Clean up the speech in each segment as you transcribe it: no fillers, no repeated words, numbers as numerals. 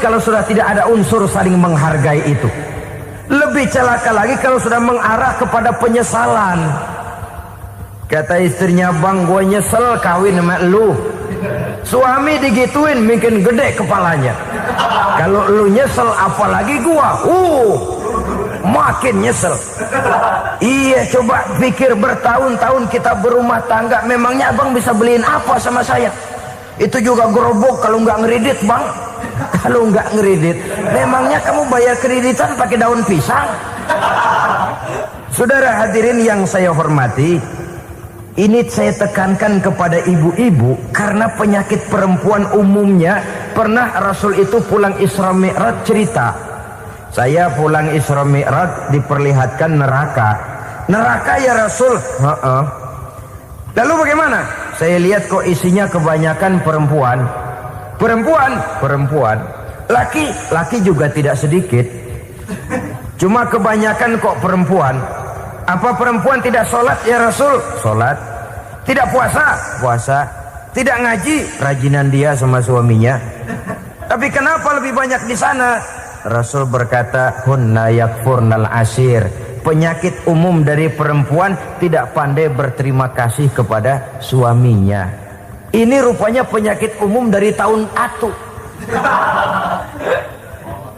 kalau sudah tidak ada unsur saling menghargai itu. Lebih celaka lagi kalau sudah mengarah kepada penyesalan. Kata istrinya, bang gue nyesel kawin sama lu. Suami digituin mungkin gede kepalanya. Kalau lu nyesel apalagi gua, makin nyesel. Iya, coba pikir bertahun-tahun kita berumah tangga, memangnya abang bisa beliin apa sama saya? Itu juga gerobok kalau nggak ngeridit bang. Kalau nggak ngeridit, memangnya kamu bayar kreditan pakai daun pisang? Saudara hadirin yang saya hormati, ini saya tekankan kepada ibu-ibu karena penyakit perempuan umumnya. Pernah Rasul itu pulang Isra Mi'raj cerita, saya pulang Isra Mi'raj diperlihatkan neraka. Neraka ya Rasul? Lalu bagaimana? Saya lihat kok isinya kebanyakan perempuan. Perempuan. Laki juga tidak sedikit. Cuma kebanyakan kok perempuan. Apa perempuan tidak sholat ya Rasul? Sholat. Tidak puasa? Puasa. Tidak ngaji? Rajinan dia sama suaminya. Tapi kenapa lebih banyak di sana? Rasul berkata, hunna yakfurnal ashir. Penyakit umum dari perempuan tidak pandai berterima kasih kepada suaminya. Ini rupanya penyakit umum dari tahun atu.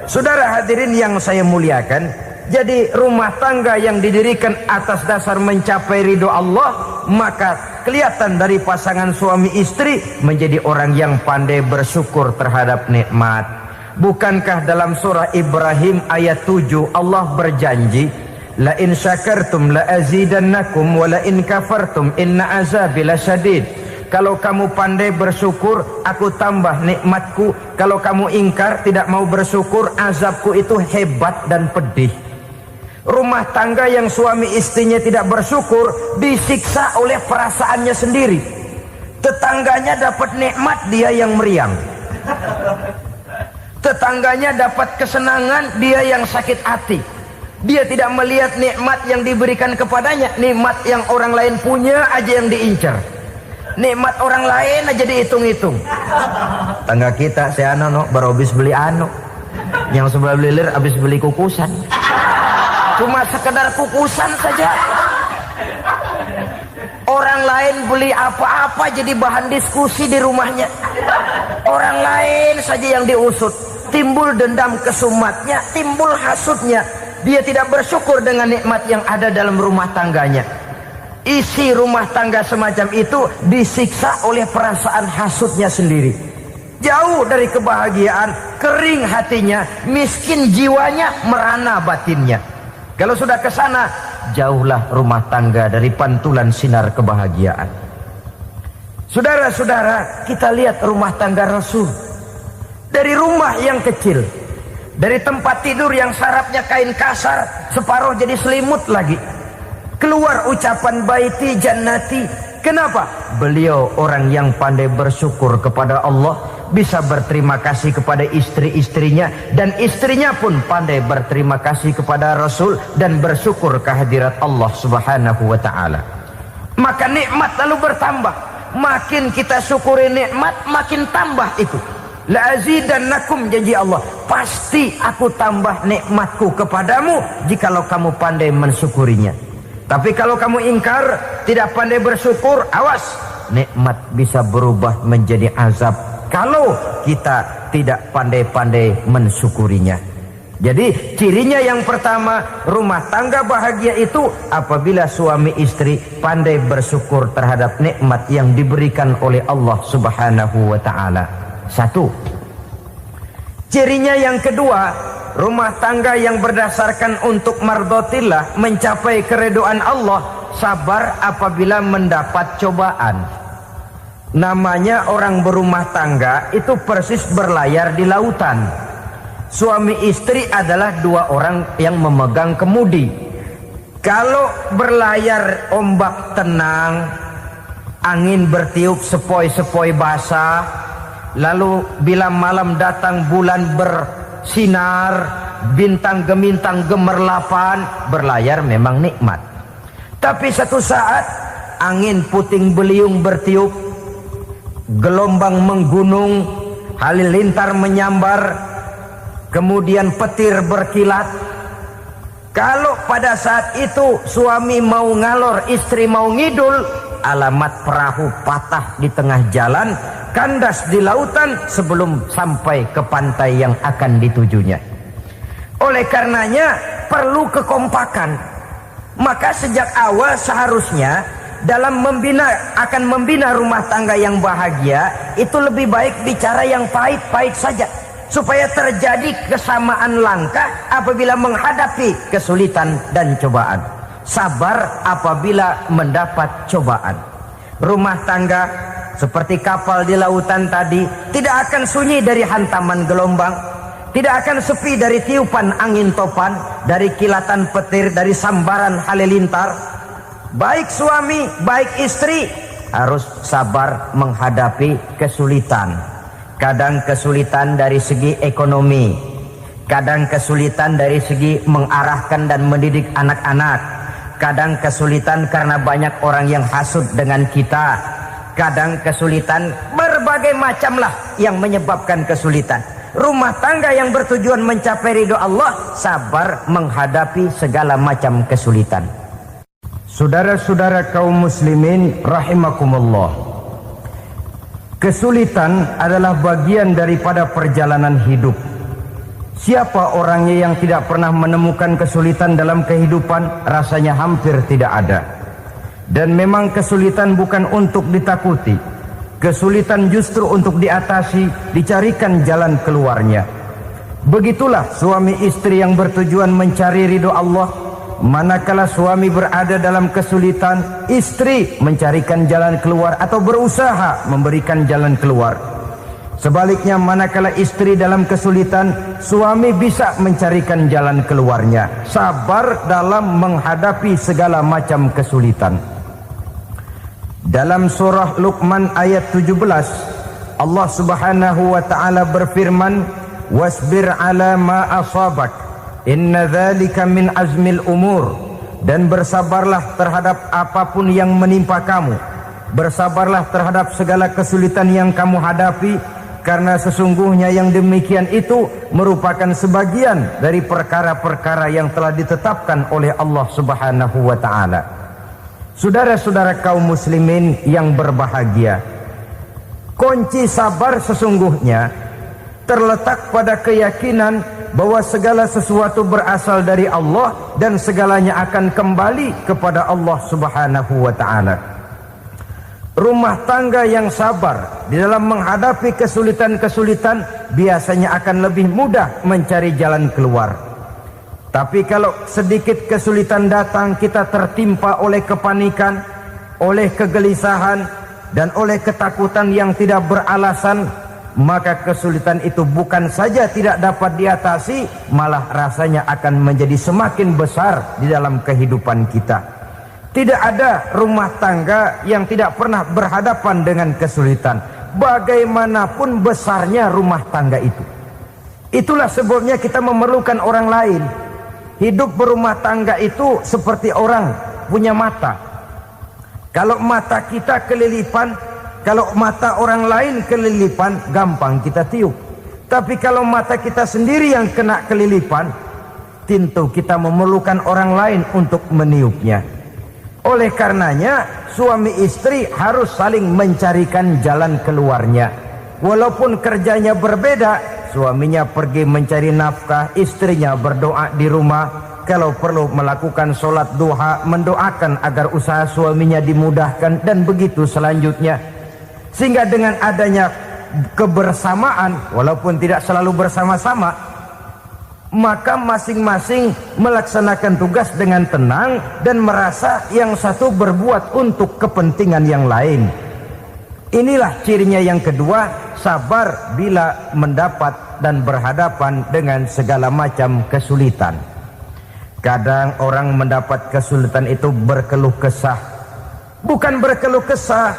Saudara hadirin yang saya muliakan, jadi rumah tangga yang didirikan atas dasar mencapai ridho Allah, maka kelihatan dari pasangan suami istri menjadi orang yang pandai bersyukur terhadap nikmat. Bukankah dalam surah Ibrahim ayat 7 Allah berjanji, la in syakartum la azidannakum wa la in kafartum inna azabi lasyadid. Kalau kamu pandai bersyukur, aku tambah nikmatku. Kalau kamu ingkar, tidak mau bersyukur, azabku itu hebat dan pedih. Rumah tangga yang suami istrinya tidak bersyukur disiksa oleh perasaannya sendiri. Tetangganya dapat nikmat, dia yang meriang. Tetangganya dapat kesenangan, dia yang sakit hati. Dia tidak melihat nikmat yang diberikan kepadanya. Nikmat yang orang lain punya aja yang diincar. Nikmat orang lain aja dihitung-hitung. Tangga kita, saya baru habis beli yang sebelah belilir habis beli kukusan. Cuma sekedar kukusan saja. Orang lain beli apa-apa jadi bahan diskusi di rumahnya. Orang lain saja yang diusut. Timbul dendam kesumatnya, timbul hasutnya. Dia tidak bersyukur dengan nikmat yang ada dalam rumah tangganya. Isi rumah tangga semacam itu disiksa oleh perasaan hasutnya sendiri. Jauh dari kebahagiaan, kering hatinya, miskin jiwanya, merana batinnya. Kalau sudah ke sana, jauhlah rumah tangga dari pantulan sinar kebahagiaan. Saudara-saudara, kita lihat rumah tangga Rasul. Dari rumah yang kecil, dari tempat tidur yang sarapnya kain kasar, separuh jadi selimut lagi. Keluar ucapan baiti jannati. Kenapa? Beliau orang yang pandai bersyukur kepada Allah, bisa berterima kasih kepada istri-istrinya, dan istrinya pun pandai berterima kasih kepada Rasul dan bersyukur kehadirat Allah Subhanahu wa taala. Maka nikmat lalu bertambah. Makin kita syukuri nikmat, makin tambah itu. La azidannakum, janji Allah, pasti aku tambah nikmatku kepadamu jikalau kamu pandai mensyukurinya. Tapi kalau kamu ingkar, tidak pandai bersyukur, awas, nikmat bisa berubah menjadi azab kalau kita tidak pandai-pandai mensyukurinya. Jadi cirinya yang pertama, rumah tangga bahagia itu apabila suami istri pandai bersyukur terhadap nikmat yang diberikan oleh Allah Subhanahu wa taala. Satu. Cirinya yang kedua, rumah tangga yang berdasarkan untuk mardotillah, mencapai keredoan Allah, sabar apabila mendapat cobaan. Namanya orang berumah tangga itu persis berlayar di lautan. Suami istri adalah dua orang yang memegang kemudi. Kalau berlayar ombak tenang, angin bertiup sepoi-sepoi basah, lalu bila malam datang bulan bersinar, bintang gemintang gemerlapan, berlayar memang nikmat. Tapi satu saat angin puting beliung bertiup, gelombang menggunung, halilintar menyambar, kemudian petir berkilat. Kalau pada saat itu suami mau ngalor, istri mau ngidul, alamat perahu patah di tengah jalan, kandas di lautan sebelum sampai ke pantai yang akan ditujunya. Oleh karenanya perlu kekompakan. Maka sejak awal seharusnya dalam akan membina rumah tangga yang bahagia, itu lebih baik bicara yang pahit-pahit saja, supaya terjadi kesamaan langkah apabila menghadapi kesulitan dan cobaan, sabar apabila mendapat cobaan. Rumah tangga seperti kapal di lautan tadi tidak akan sunyi dari hantaman gelombang, tidak akan sepi dari tiupan angin topan, dari kilatan petir, dari sambaran halilintar. Baik suami, baik istri harus sabar menghadapi kesulitan. Kadang kesulitan dari segi ekonomi, kadang kesulitan dari segi mengarahkan dan mendidik anak-anak, kadang kesulitan karena banyak orang yang hasut dengan kita, kadang kesulitan berbagai macam lah yang menyebabkan kesulitan. Rumah tangga yang bertujuan mencapai ridho Allah sabar menghadapi segala macam kesulitan. Saudara-saudara kaum muslimin rahimakumullah, kesulitan adalah bagian daripada perjalanan hidup. Siapa orangnya yang tidak pernah menemukan kesulitan dalam kehidupan? Rasanya hampir tidak ada. Dan memang kesulitan bukan untuk ditakuti. Kesulitan justru untuk diatasi, dicarikan jalan keluarnya. Begitulah suami istri yang bertujuan mencari ridho Allah. Manakala suami berada dalam kesulitan, istri mencarikan jalan keluar atau berusaha memberikan jalan keluar. Sebaliknya, manakala istri dalam kesulitan, suami bisa mencarikan jalan keluarnya. Sabar dalam menghadapi segala macam kesulitan. Dalam surah Luqman ayat 17, Allah Subhanahu wa taala berfirman, "Wasbir 'ala ma asabak, inna dzalika min azmil umur." Dan bersabarlah terhadap apapun yang menimpa kamu. Bersabarlah terhadap segala kesulitan yang kamu hadapi, karena sesungguhnya yang demikian itu merupakan sebagian dari perkara-perkara yang telah ditetapkan oleh Allah Subhanahu wa taala. Saudara-saudara kaum muslimin yang berbahagia, kunci sabar sesungguhnya terletak pada keyakinan bahwa segala sesuatu berasal dari Allah dan segalanya akan kembali kepada Allah Subhanahu wa taala. Rumah tangga yang sabar di dalam menghadapi kesulitan-kesulitan biasanya akan lebih mudah mencari jalan keluar. Tapi kalau sedikit kesulitan datang, kita tertimpa oleh kepanikan, oleh kegelisahan, dan oleh ketakutan yang tidak beralasan, maka kesulitan itu bukan saja tidak dapat diatasi, malah rasanya akan menjadi semakin besar di dalam kehidupan kita. Tidak ada rumah tangga yang tidak pernah berhadapan dengan kesulitan, bagaimanapun besarnya rumah tangga itu. Itulah sebabnya kita memerlukan orang lain. Hidup berumah tangga itu seperti orang punya mata. Kalau mata kita kelilipan, kalau mata orang lain kelilipan, gampang kita tiup. Tapi kalau mata kita sendiri yang kena kelilipan, tentu kita memerlukan orang lain untuk meniupnya. Oleh karenanya, suami istri harus saling mencarikan jalan keluarnya. Walaupun kerjanya berbeda, suaminya pergi mencari nafkah, istrinya berdoa di rumah. Kalau perlu melakukan sholat duha, mendoakan agar usaha suaminya dimudahkan, dan begitu selanjutnya. Sehingga dengan adanya kebersamaan, walaupun tidak selalu bersama-sama, maka masing-masing melaksanakan tugas dengan tenang dan merasa yang satu berbuat untuk kepentingan yang lain. Inilah cirinya yang kedua, sabar bila mendapat dan berhadapan dengan segala macam kesulitan. Kadang orang mendapat kesulitan itu berkeluh kesah. Bukan berkeluh kesah,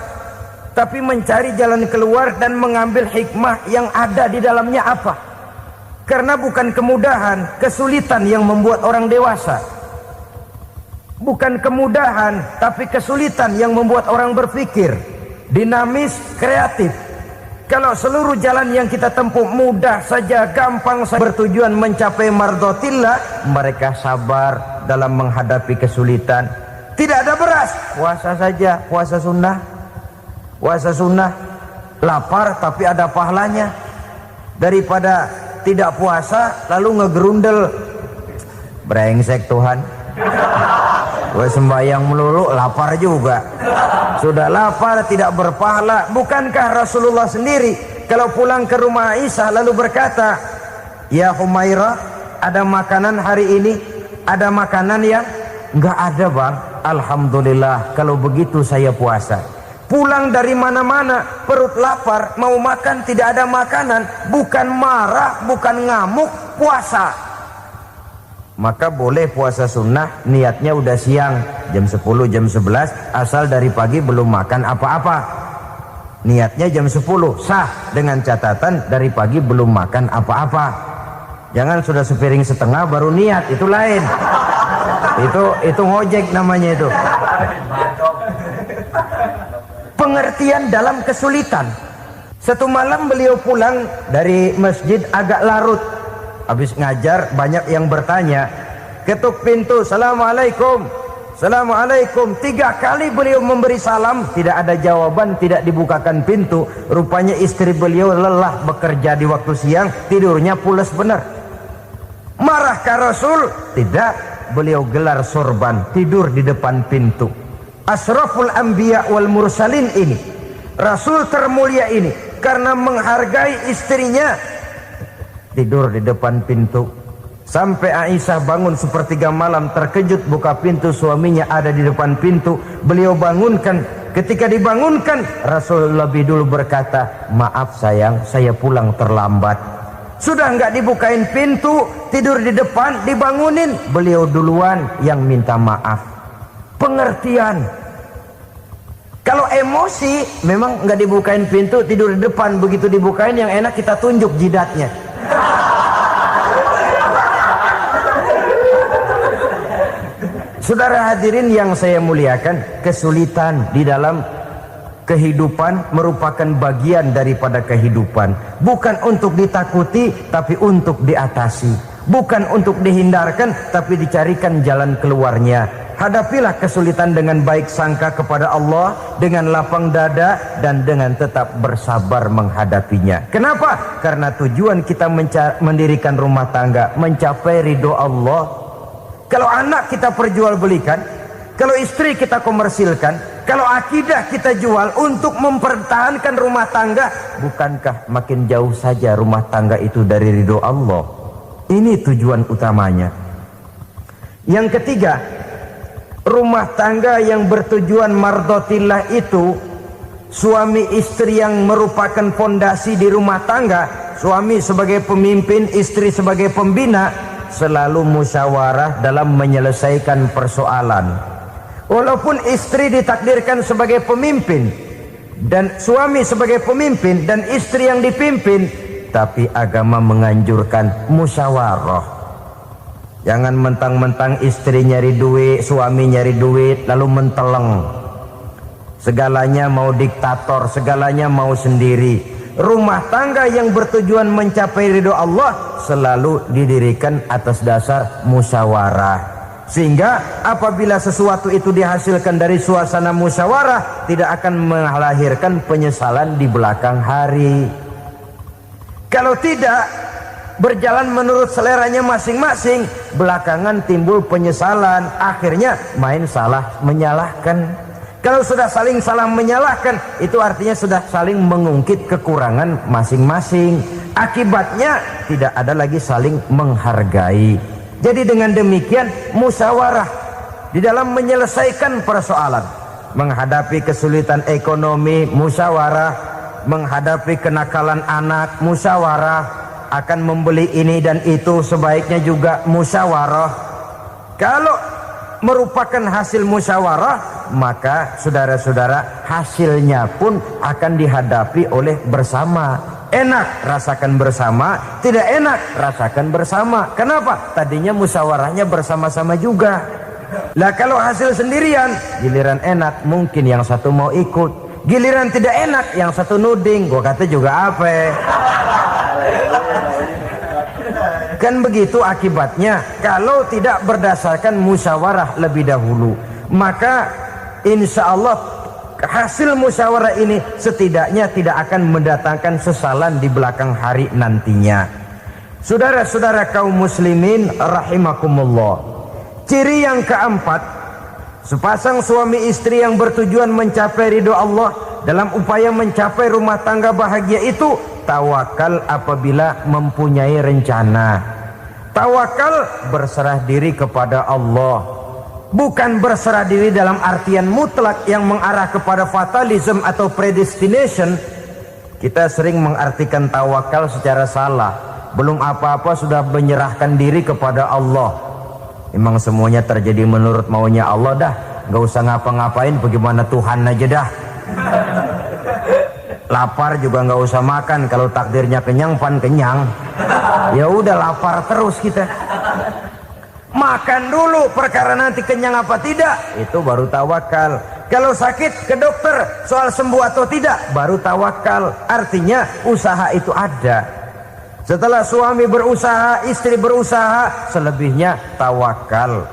tapi mencari jalan keluar dan mengambil hikmah yang ada di dalamnya apa. Karena bukan kemudahan, kesulitan yang membuat orang dewasa. Bukan kemudahan, tapi kesulitan yang membuat orang berpikir, dinamis, kreatif. Kalau seluruh jalan yang kita tempuh mudah saja, gampang saja, bertujuan mencapai mardotillah, mereka sabar dalam menghadapi kesulitan. Tidak ada beras, puasa saja, puasa sunnah. Puasa sunnah, lapar tapi ada pahalanya. Daripada tidak puasa lalu ngegerundel, brengsek Tuhan, gue sembahyang melulu lapar juga. Sudah lapar tidak berpahala. Bukankah Rasulullah sendiri kalau pulang ke rumah Aisyah lalu berkata, ya Humairah, ada makanan hari ini? Ada makanan yang enggak ada bang. Alhamdulillah, kalau begitu saya puasa. Pulang dari mana-mana perut lapar, mau makan tidak ada makanan, bukan marah, bukan ngamuk, puasa. Maka boleh puasa sunnah, niatnya udah siang, jam 10, jam 11, asal dari pagi belum makan apa-apa. Niatnya jam 10, sah, dengan catatan dari pagi belum makan apa-apa. Jangan sudah sepiring setengah baru niat, itu lain. Itu ngojek namanya itu. Pengertian dalam kesulitan. Satu malam beliau pulang dari masjid agak larut. Habis ngajar banyak yang bertanya, ketuk pintu, Assalamualaikum, Assalamualaikum. 3 kali beliau memberi salam, tidak ada jawaban, tidak dibukakan pintu. Rupanya istri beliau lelah bekerja di waktu siang, tidurnya pules benar. Marahkah Rasul? Tidak, beliau gelar sorban, tidur di depan pintu. Asraful anbiya wal mursalin ini, Rasul termulia ini, karena menghargai istrinya, tidur di depan pintu. Sampai Aisyah bangun sepertiga malam, terkejut buka pintu, suaminya ada di depan pintu. Beliau bangunkan. Ketika dibangunkan, Rasul lebih dulu berkata, maaf sayang, saya pulang terlambat. Sudah nggak dibukain pintu, tidur di depan, dibangunin, beliau duluan yang minta maaf. Pengertian. Kalau emosi, memang nggak dibukain pintu, tidur di depan. Begitu dibukain, yang enak kita tunjuk jidatnya. Saudara hadirin yang saya muliakan, kesulitan di dalam kehidupan merupakan bagian daripada kehidupan. Bukan untuk ditakuti, tapi untuk diatasi. Bukan untuk dihindarkan, tapi dicarikan jalan keluarnya. Hadapilah kesulitan dengan baik sangka kepada Allah, dengan lapang dada, dan dengan tetap bersabar menghadapinya. Kenapa? Karena tujuan kita mendirikan rumah tangga, mencapai ridho Allah. Kalau anak kita perjualbelikan, kalau istri kita komersilkan, kalau akidah kita jual untuk mempertahankan rumah tangga, bukankah makin jauh saja rumah tangga itu dari ridho Allah? Ini tujuan utamanya. Yang ketiga, rumah tangga yang bertujuan mardotillah itu, suami istri yang merupakan fondasi di rumah tangga, suami sebagai pemimpin, istri sebagai pembina, selalu musyawarah dalam menyelesaikan persoalan. Walaupun istri ditakdirkan sebagai pemimpin dan suami sebagai pemimpin dan istri yang dipimpin, tapi agama menganjurkan musyawarah. Jangan mentang-mentang istri nyari duit, suami nyari duit, lalu menteleng. Segalanya mau diktator, segalanya mau sendiri. Rumah tangga yang bertujuan mencapai ridho Allah selalu didirikan atas dasar musyawarah. Sehingga apabila sesuatu itu dihasilkan dari suasana musyawarah, tidak akan melahirkan penyesalan di belakang hari. Kalau tidak, berjalan menurut seleranya masing-masing, belakangan timbul penyesalan, akhirnya main salah menyalahkan. Kalau sudah saling salah menyalahkan, itu artinya sudah saling mengungkit kekurangan masing-masing. Akibatnya tidak ada lagi saling menghargai. Jadi dengan demikian musyawarah di dalam menyelesaikan persoalan, menghadapi kesulitan ekonomi, musyawarah, menghadapi kenakalan anak, musyawarah, akan membeli ini dan itu sebaiknya juga musyawarah. Kalau merupakan hasil musyawarah, maka saudara-saudara hasilnya pun akan dihadapi oleh bersama. Enak rasakan bersama, tidak enak rasakan bersama. Kenapa? Tadinya musyawarahnya bersama-sama juga. Lah kalau hasil sendirian, giliran enak mungkin yang satu mau ikut, Giliran tidak enak, yang satu nuding, gua kata juga apa? Kan begitu akibatnya kalau tidak berdasarkan musyawarah lebih dahulu. Maka insya Allah hasil musyawarah ini setidaknya tidak akan mendatangkan sesalan di belakang hari nantinya. Saudara-saudara kaum muslimin rahimakumullah, ciri yang keempat, sepasang suami istri yang bertujuan mencapai ridho Allah dalam upaya mencapai rumah tangga bahagia itu tawakal apabila mempunyai rencana. Tawakal berserah diri kepada Allah, bukan berserah diri dalam artian mutlak yang mengarah kepada fatalism atau predestination. Kita sering mengartikan tawakal secara salah. Belum apa-apa sudah menyerahkan diri kepada Allah. Emang semuanya terjadi menurut maunya Allah dah, gak usah ngapa-ngapain, bagaimana Tuhan aja dah. Lapar juga nggak usah makan, kalau takdirnya kenyang pan kenyang. Ya udah lapar terus kita. Makan dulu, perkara nanti kenyang apa tidak itu baru tawakal. Kalau sakit ke dokter, soal sembuh atau tidak baru tawakal. Artinya usaha itu ada. Setelah suami berusaha, istri berusaha, selebihnya tawakal.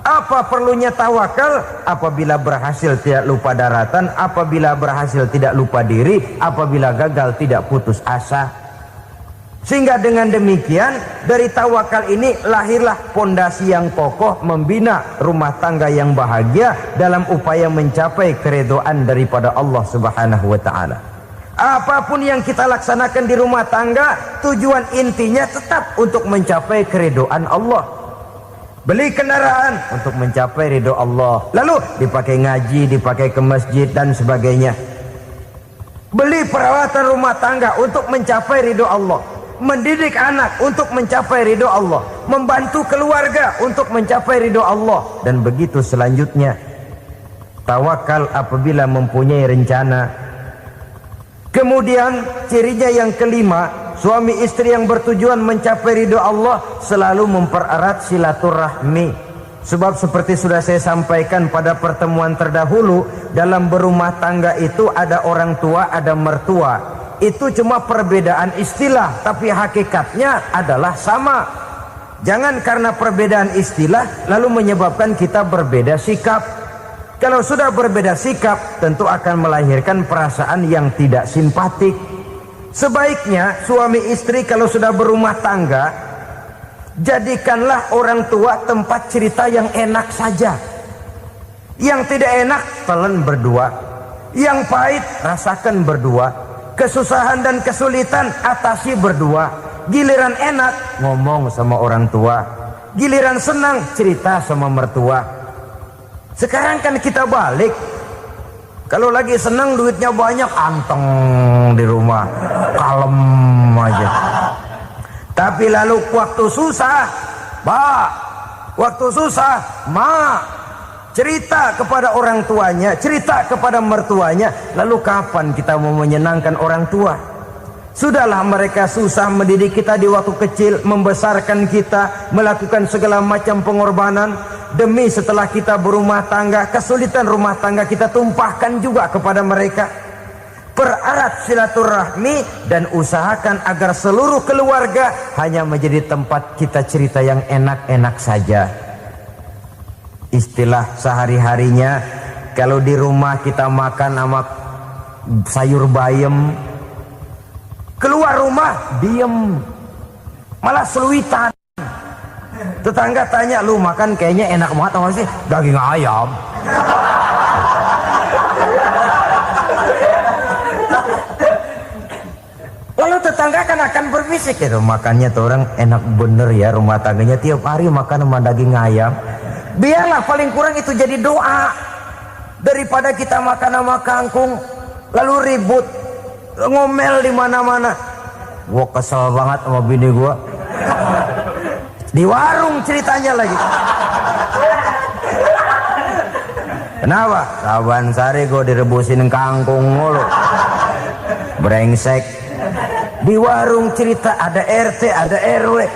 Apa perlunya tawakal? Apabila berhasil tidak lupa daratan, apabila berhasil tidak lupa diri, apabila gagal tidak putus asa. Sehingga dengan demikian dari tawakal ini lahirlah pondasi yang kokoh membina rumah tangga yang bahagia dalam upaya mencapai keridhaan daripada Allah Subhanahu wa taala. Apapun yang kita laksanakan di rumah tangga, tujuan intinya tetap untuk mencapai keridhaan Allah. Beli kendaraan untuk mencapai ridho Allah, lalu dipakai ngaji, dipakai ke masjid dan sebagainya. Beli peralatan rumah tangga untuk mencapai ridho Allah, mendidik anak untuk mencapai ridho Allah, membantu keluarga untuk mencapai ridho Allah, dan begitu selanjutnya. Tawakal apabila mempunyai rencana. Kemudian cirinya yang kelima, suami istri yang bertujuan mencapai ridho Allah selalu mempererat silaturahmi. Sebab seperti sudah saya sampaikan pada pertemuan terdahulu, dalam berumah tangga itu ada orang tua, ada mertua. Itu cuma perbedaan istilah, tapi hakikatnya adalah sama. Jangan karena perbedaan istilah lalu menyebabkan kita berbeda sikap. Kalau sudah berbeda sikap, tentu akan melahirkan perasaan yang tidak simpatik. Sebaiknya suami istri kalau sudah berumah tangga, jadikanlah orang tua tempat cerita yang enak saja. Yang tidak enak telan berdua, yang pahit rasakan berdua, kesusahan dan kesulitan atasi berdua. Giliran enak ngomong sama orang tua, giliran senang cerita sama mertua. Sekarang kan kita balik, kalau lagi senang duitnya banyak, anteng di rumah, kalem aja. Tapi lalu waktu susah, waktu susah, cerita kepada orang tuanya, cerita kepada mertuanya. Lalu kapan kita mau menyenangkan orang tua? Sudahlah mereka susah mendidik kita di waktu kecil, membesarkan kita, melakukan segala macam pengorbanan. Demi setelah kita berumah tangga, kesulitan rumah tangga kita tumpahkan juga kepada mereka. Pererat silaturahmi dan usahakan agar seluruh keluarga hanya menjadi tempat kita cerita yang enak-enak saja. Istilah sehari-harinya, kalau di rumah kita makan sama sayur bayam, keluar rumah diem, malah seluitan. Tetangga tanya, lu makan kayaknya enak banget apa sih? Daging ayam. Lalu tetangga kan akan berbisik, gitu, makannya tuh orang enak bener ya, rumah tangganya tiap hari makan sama daging ayam. Biarlah paling kurang itu jadi doa, daripada kita makan sama kangkung lalu ribut ngomel di mana-mana. Gua kesel banget sama bini gua. Di warung ceritanya lagi. Kenapa? Saban sari gue direbusin kangkung mulu. Brengsek. Di warung cerita ada RT, ada RW.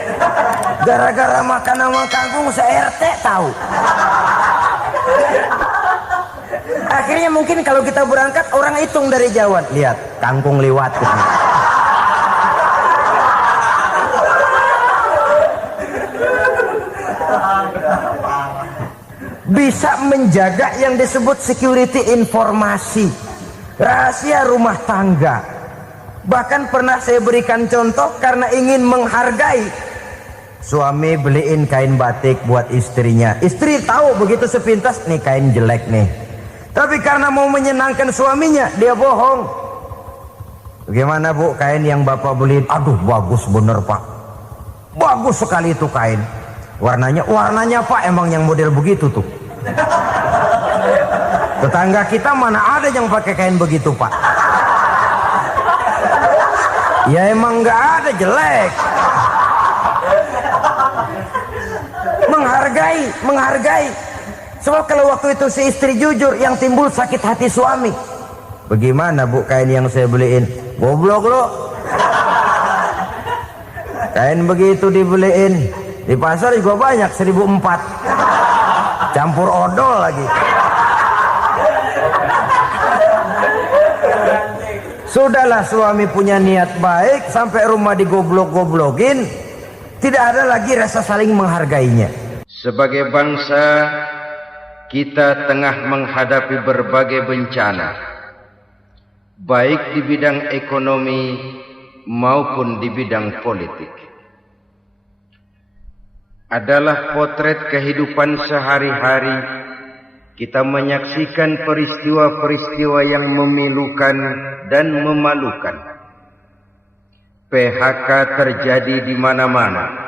Gara-gara makan sama kangkung se-RT tahu. Akhirnya mungkin kalau kita berangkat orang hitung dari jauh, lihat kangkung liwat. Bisa menjaga yang disebut security informasi, rahasia rumah tangga. Bahkan pernah saya berikan contoh karena ingin menghargai. Suami beliin kain batik buat istrinya. Istri tahu begitu sepintas, nih kain jelek nih. Tapi karena mau menyenangkan suaminya, dia bohong. Bagaimana bu, kain yang bapak beliin? Aduh bagus bener pak. Bagus sekali itu kain. Warnanya pak emang yang model begitu tuh. Tetangga kita mana ada yang pakai kain begitu pak. Ya emang nggak ada, jelek. Menghargai. Sebab kalau waktu itu si istri jujur, yang timbul sakit hati suami. Bagaimana bu kain yang saya beliin? Goblok lo. Kain begitu dibeliin di pasar juga banyak 1.400, campur odol lagi. Sudahlah, suami punya niat baik, sampai rumah digoblok-goblokin, tidak ada lagi rasa saling menghargainya. Sebagai bangsa, kita tengah menghadapi berbagai bencana, baik di bidang ekonomi maupun di bidang politik. Adalah potret kehidupan sehari-hari. Kita menyaksikan peristiwa-peristiwa yang memilukan dan memalukan. PHK terjadi di mana-mana.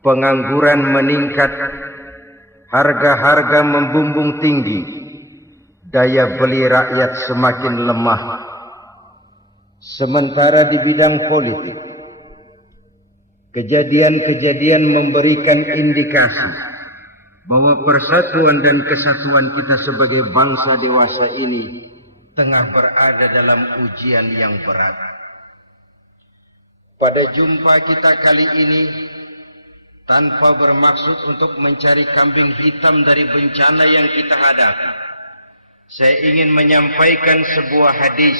Pengangguran meningkat, harga-harga membumbung tinggi, daya beli rakyat semakin lemah. Sementara di bidang politik, kejadian-kejadian memberikan indikasi bahwa persatuan dan kesatuan kita sebagai bangsa dewasa ini tengah berada dalam ujian yang berat. Pada jumpa kita kali ini, tanpa bermaksud untuk mencari kambing hitam dari bencana yang kita hadapi, saya ingin menyampaikan sebuah hadis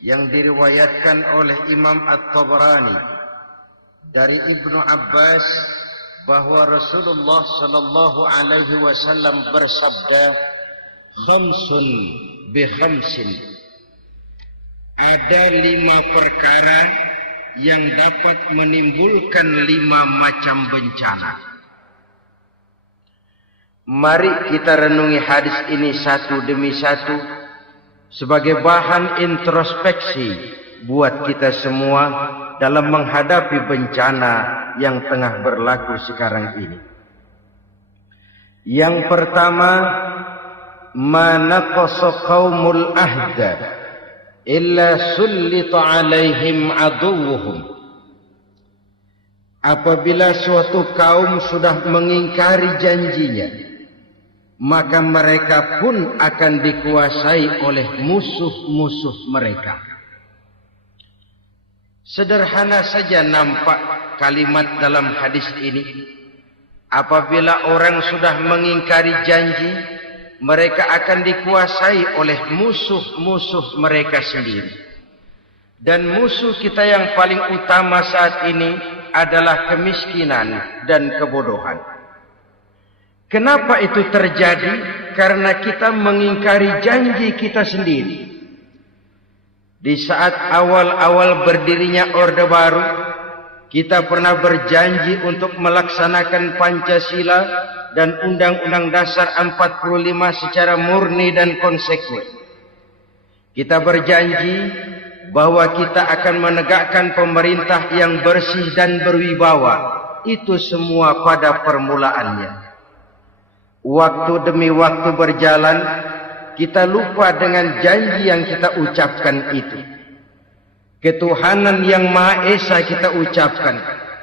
yang diriwayatkan oleh Imam At-Tabrani dari Ibnu Abbas, bahwa Rasulullah sallallahu alaihi wasallam bersabda, "Khamsun bi khamsin." Ada 5 perkara yang dapat menimbulkan 5 macam bencana. Mari kita renungi hadis ini satu demi satu sebagai bahan introspeksi buat kita semua dalam menghadapi bencana yang tengah berlaku sekarang ini. Yang pertama, ma naqasa qaumul ahda illa sullita alaihim aduwwuhum. Apabila suatu kaum sudah mengingkari janjinya, maka mereka pun akan dikuasai oleh musuh-musuh mereka. Sederhana saja nampak kalimat dalam hadis ini. Apabila orang sudah mengingkari janji, mereka akan dikuasai oleh musuh-musuh mereka sendiri. Dan musuh kita yang paling utama saat ini adalah kemiskinan dan kebodohan. Kenapa itu terjadi? Karena kita mengingkari janji kita sendiri. Di saat awal-awal berdirinya Orde Baru, kita pernah berjanji untuk melaksanakan Pancasila dan Undang-Undang Dasar 45 secara murni dan konsekuen. Kita berjanji bahwa kita akan menegakkan pemerintah yang bersih dan berwibawa. Itu semua pada permulaannya. Waktu demi waktu berjalan, kita lupa dengan janji yang kita ucapkan itu. Ketuhanan yang Maha Esa kita ucapkan,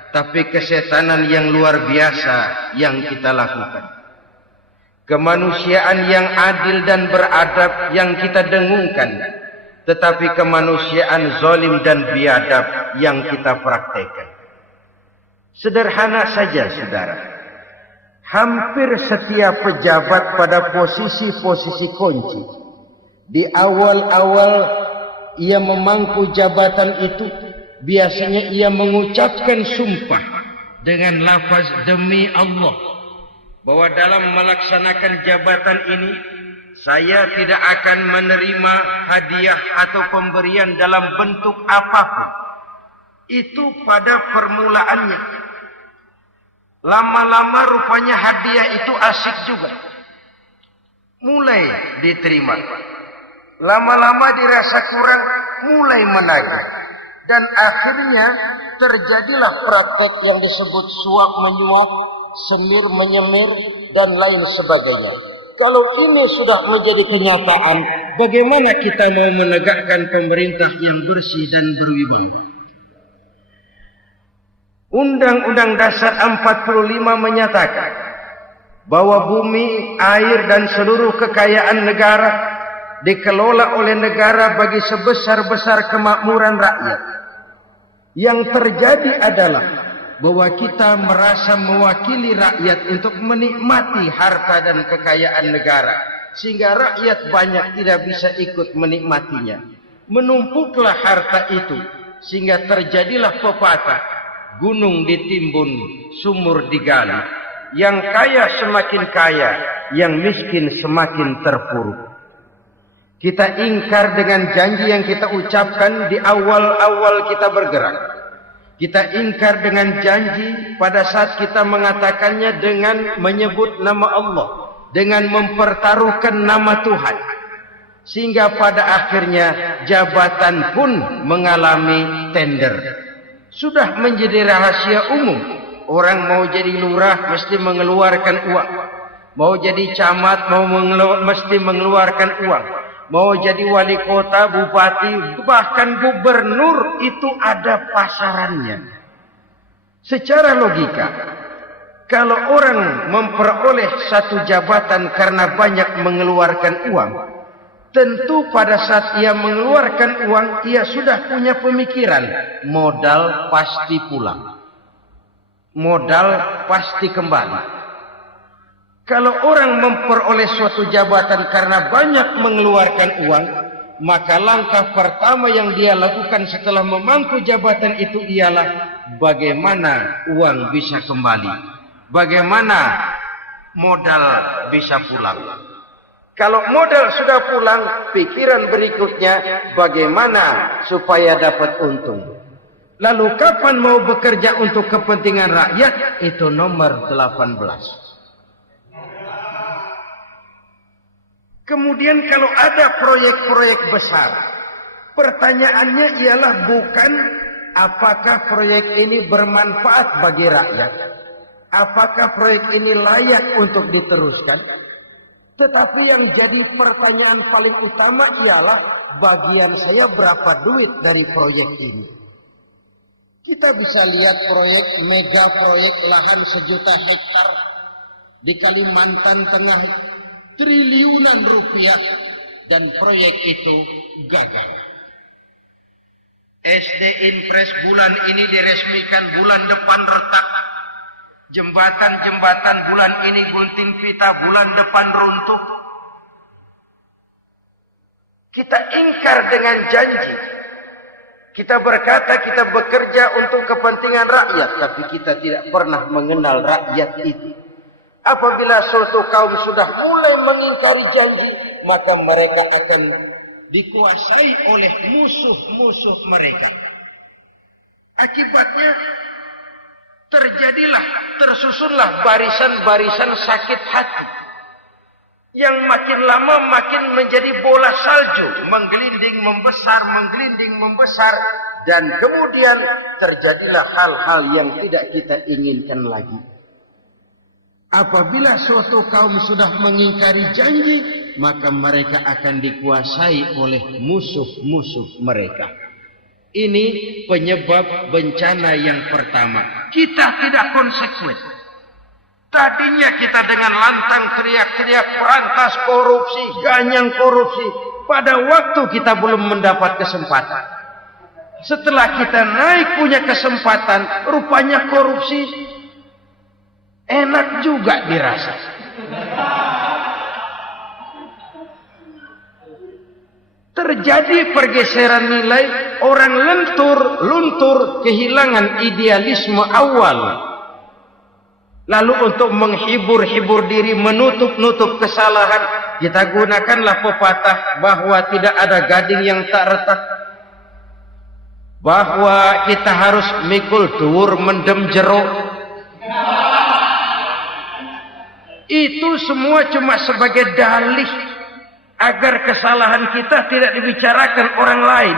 tapi kesetanan yang luar biasa yang kita lakukan. Kemanusiaan yang adil dan beradab yang kita dengungkan, tetapi kemanusiaan zalim dan biadab yang kita praktekkan. Sederhana saja, saudara. hampir setiap pejabat pada posisi-posisi kunci. Di awal-awal ia memangku jabatan itu, biasanya ia mengucapkan sumpah dengan lafaz demi Allah, bahwa dalam melaksanakan jabatan ini saya tidak akan menerima hadiah atau pemberian dalam bentuk apapun. Itu pada permulaannya. Lama-lama rupanya hadiah itu asik juga. Mulai diterima. Lama-lama dirasa kurang, mulai menagih. Dan akhirnya terjadilah praktek yang disebut suap menyuap, semir menyemir, dan lain sebagainya. Kalau ini sudah menjadi kenyataan, bagaimana kita mau menegakkan pemerintah yang bersih dan berwibawa? Undang-Undang Dasar 45 menyatakan bahwa bumi, air, dan seluruh kekayaan negara dikelola oleh negara bagi sebesar-besar kemakmuran rakyat. Yang terjadi adalah bahwa kita merasa mewakili rakyat untuk menikmati harta dan kekayaan negara, sehingga rakyat banyak tidak bisa ikut menikmatinya. Menumpuklah harta itu sehingga terjadilah pepatah, gunung ditimbun, sumur digali. Yang kaya semakin kaya, yang miskin semakin terpuruk. Kita ingkar dengan janji yang kita ucapkan di awal-awal kita bergerak. Kita ingkar dengan janji pada saat kita mengatakannya dengan menyebut nama Allah, dengan mempertaruhkan nama Tuhan. Sehingga pada akhirnya jabatan pun mengalami tender. Sudah menjadi rahasia umum. Orang mau jadi lurah mesti mengeluarkan uang. Mau jadi camat mesti mengeluarkan uang. Mau jadi wali kota, bupati, bahkan gubernur itu ada pasarannya. Secara logika, kalau orang memperoleh satu jabatan karena banyak mengeluarkan uang, tentu pada saat ia mengeluarkan uang, ia sudah punya pemikiran, modal pasti pulang. Modal pasti kembali. Kalau orang memperoleh suatu jabatan karena banyak mengeluarkan uang, maka langkah pertama yang dia lakukan setelah memangku jabatan itu ialah bagaimana uang bisa kembali. Bagaimana modal bisa pulang. Kalau modal sudah pulang, pikiran berikutnya bagaimana supaya dapat untung. Lalu kapan mau bekerja untuk kepentingan rakyat? Itu nomor 18. Kemudian kalau ada proyek-proyek besar, pertanyaannya ialah bukan apakah proyek ini bermanfaat bagi rakyat, apakah proyek ini layak untuk diteruskan, tetapi yang jadi pertanyaan paling utama ialah bagian saya berapa duit dari proyek ini. Kita bisa lihat proyek, mega proyek lahan 1 juta hektar di Kalimantan Tengah, triliunan rupiah, dan proyek itu gagal. SD Impres bulan ini diresmikan, bulan depan retak. Jembatan-jembatan bulan ini gunting pita, bulan depan runtuh. Kita ingkar dengan janji. Kita berkata kita bekerja untuk kepentingan rakyat, tapi kita tidak pernah mengenal rakyat itu. Apabila suatu kaum sudah mulai mengingkari janji, maka mereka akan dikuasai oleh musuh-musuh mereka. Akibatnya tersusunlah barisan-barisan sakit hati yang makin lama makin menjadi bola salju, menggelinding membesar, dan kemudian terjadilah hal-hal yang tidak kita inginkan lagi. Apabila suatu kaum sudah mengingkari janji, maka mereka akan dikuasai oleh musuh-musuh mereka. Ini penyebab bencana yang pertama. Kita tidak konsekuen. Tadinya kita dengan lantang teriak-teriak perantas korupsi, ganyang korupsi. Pada waktu kita belum mendapat kesempatan. Setelah kita naik punya kesempatan, rupanya korupsi enak juga dirasa. Terjadi pergeseran nilai, orang luntur, kehilangan idealisme awal. Lalu untuk menghibur diri, menutup kesalahan, kita gunakanlah pepatah bahwa tidak ada gading yang tak retak. Bahwa kita harus mikul dur mendem jeruk. Itu semua cuma sebagai dalih agar kesalahan kita tidak dibicarakan orang lain.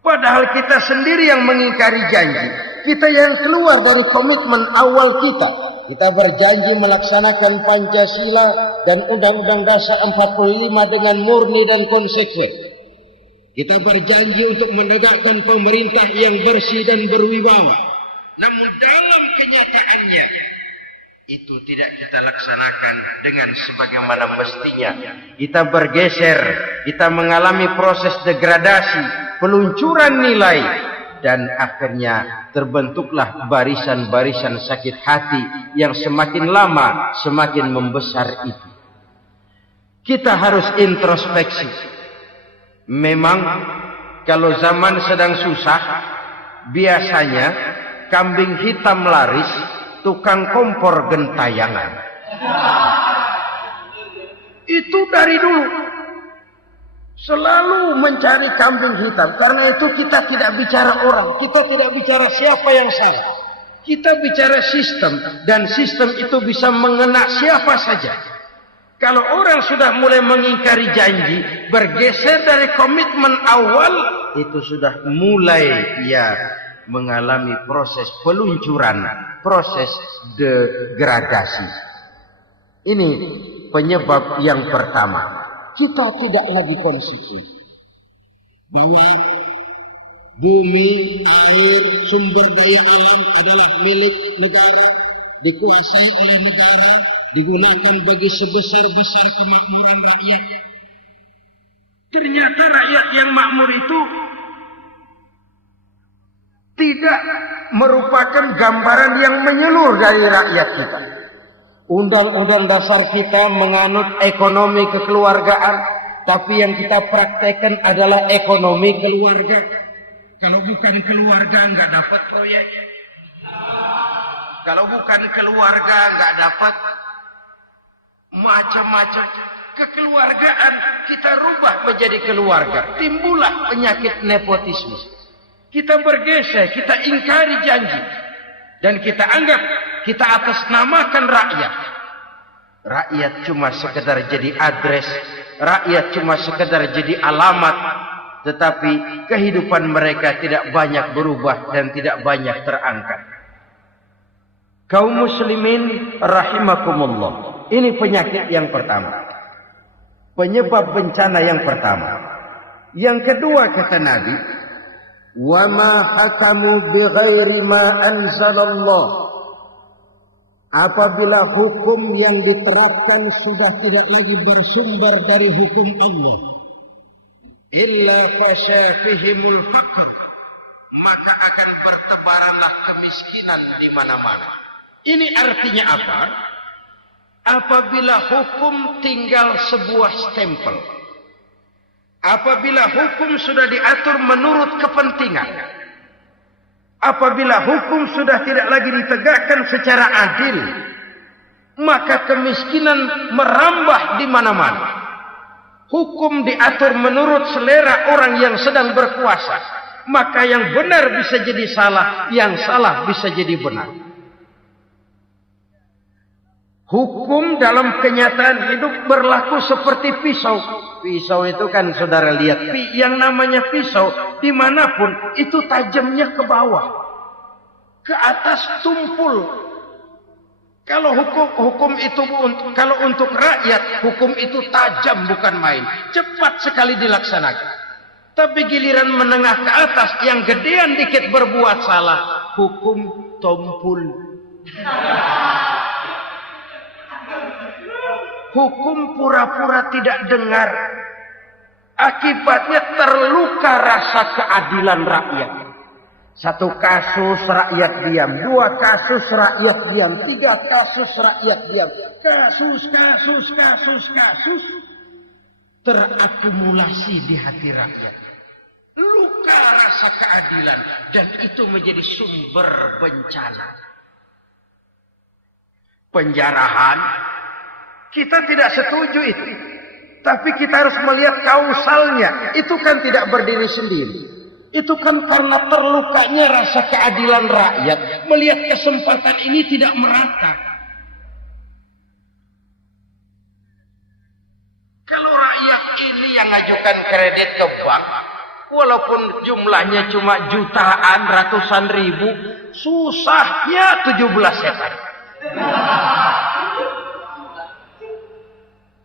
Padahal kita sendiri yang mengingkari janji. Kita yang keluar dari komitmen awal kita. Kita berjanji melaksanakan Pancasila dan Undang-Undang Dasar 45 dengan murni dan konsekuen. Kita berjanji untuk menegakkan pemerintah yang bersih dan berwibawa. Namun dalam kenyataannya, itu tidak kita laksanakan dengan sebagaimana mestinya. Kita bergeser, kita mengalami proses degradasi, peluncuran nilai, dan akhirnya terbentuklah barisan-barisan sakit hati yang semakin lama semakin membesar itu. Kita harus introspeksi. Memang kalau zaman sedang susah, biasanya kambing hitam laris, tukang kompor gentayangan. Itu dari dulu selalu mencari kambing hitam. Karena itu kita tidak bicara orang, kita tidak bicara siapa yang salah. Kita bicara sistem, dan sistem itu bisa mengena siapa saja. Kalau orang sudah mulai mengingkari janji, bergeser dari komitmen awal, itu sudah mulai mengalami proses peluncuran, proses degradasi. Ini penyebab yang pertama. Kita tidak lagi konsisten bahwa bumi, air, sumber daya alam adalah milik negara, dikuasai oleh negara, digunakan bagi sebesar-besar kemakmuran rakyat. Ternyata rakyat yang makmur itu tidak merupakan gambaran yang menyeluruh dari rakyat kita. Undang-undang dasar kita menganut ekonomi kekeluargaan, tapi yang kita praktekkan adalah ekonomi keluarga. Kalau bukan keluarga nggak dapat proyek. Kalau bukan keluarga nggak dapat macam-macam. Kekeluargaan kita rubah menjadi keluarga. Timbullah penyakit nepotisme. Kita bergeser, kita ingkari janji. Dan kita anggap kita atasnamakan rakyat. Rakyat cuma sekedar jadi address. Rakyat cuma sekedar jadi alamat. Tetapi kehidupan mereka tidak banyak berubah dan tidak banyak terangkat. Kaum muslimin rahimakumullah. Ini penyakit yang pertama. Penyebab bencana yang pertama. Yang kedua kata Nabi, wa ma hakamu bighairi ma anzalallah. Apabila hukum yang diterapkan sudah tidak lagi bersumber dari hukum Allah, illa fasyafihimul faqr, maka akan bertebaranlah kemiskinan di mana-mana. Ini artinya apa? Apabila hukum tinggal sebuah stempel, apabila hukum sudah diatur menurut kepentingan, apabila hukum sudah tidak lagi ditegakkan secara adil, maka kemiskinan merambah di mana-mana. Hukum diatur menurut selera orang yang sedang berkuasa, maka yang benar bisa jadi salah, yang salah bisa jadi benar. Hukum dalam kenyataan hidup berlaku seperti pisau. Pisau itu kan saudara lihat, yang namanya pisau dimanapun itu tajamnya ke bawah, ke atas tumpul. Kalau hukum itu kalau untuk rakyat, hukum itu tajam bukan main, cepat sekali dilaksanakan. Tapi giliran menengah ke atas yang gedean dikit berbuat salah, hukum tumpul. Hukum pura-pura tidak dengar. Akibatnya terluka rasa keadilan rakyat. 1 kasus rakyat diam, 2 kasus rakyat diam, 3 kasus rakyat diam. Kasus terakumulasi di hati rakyat. Luka rasa keadilan dan itu menjadi sumber bencana. Penjarahan, kita tidak setuju itu. Tapi kita harus melihat kausalnya. Itu kan tidak berdiri sendiri. Itu kan karena terlukanya rasa keadilan rakyat. Melihat kesempatan ini tidak merata. Kalau rakyat ini yang ngajukan kredit ke bank, walaupun jumlahnya cuma jutaan, ratusan ribu, susahnya 17 setan.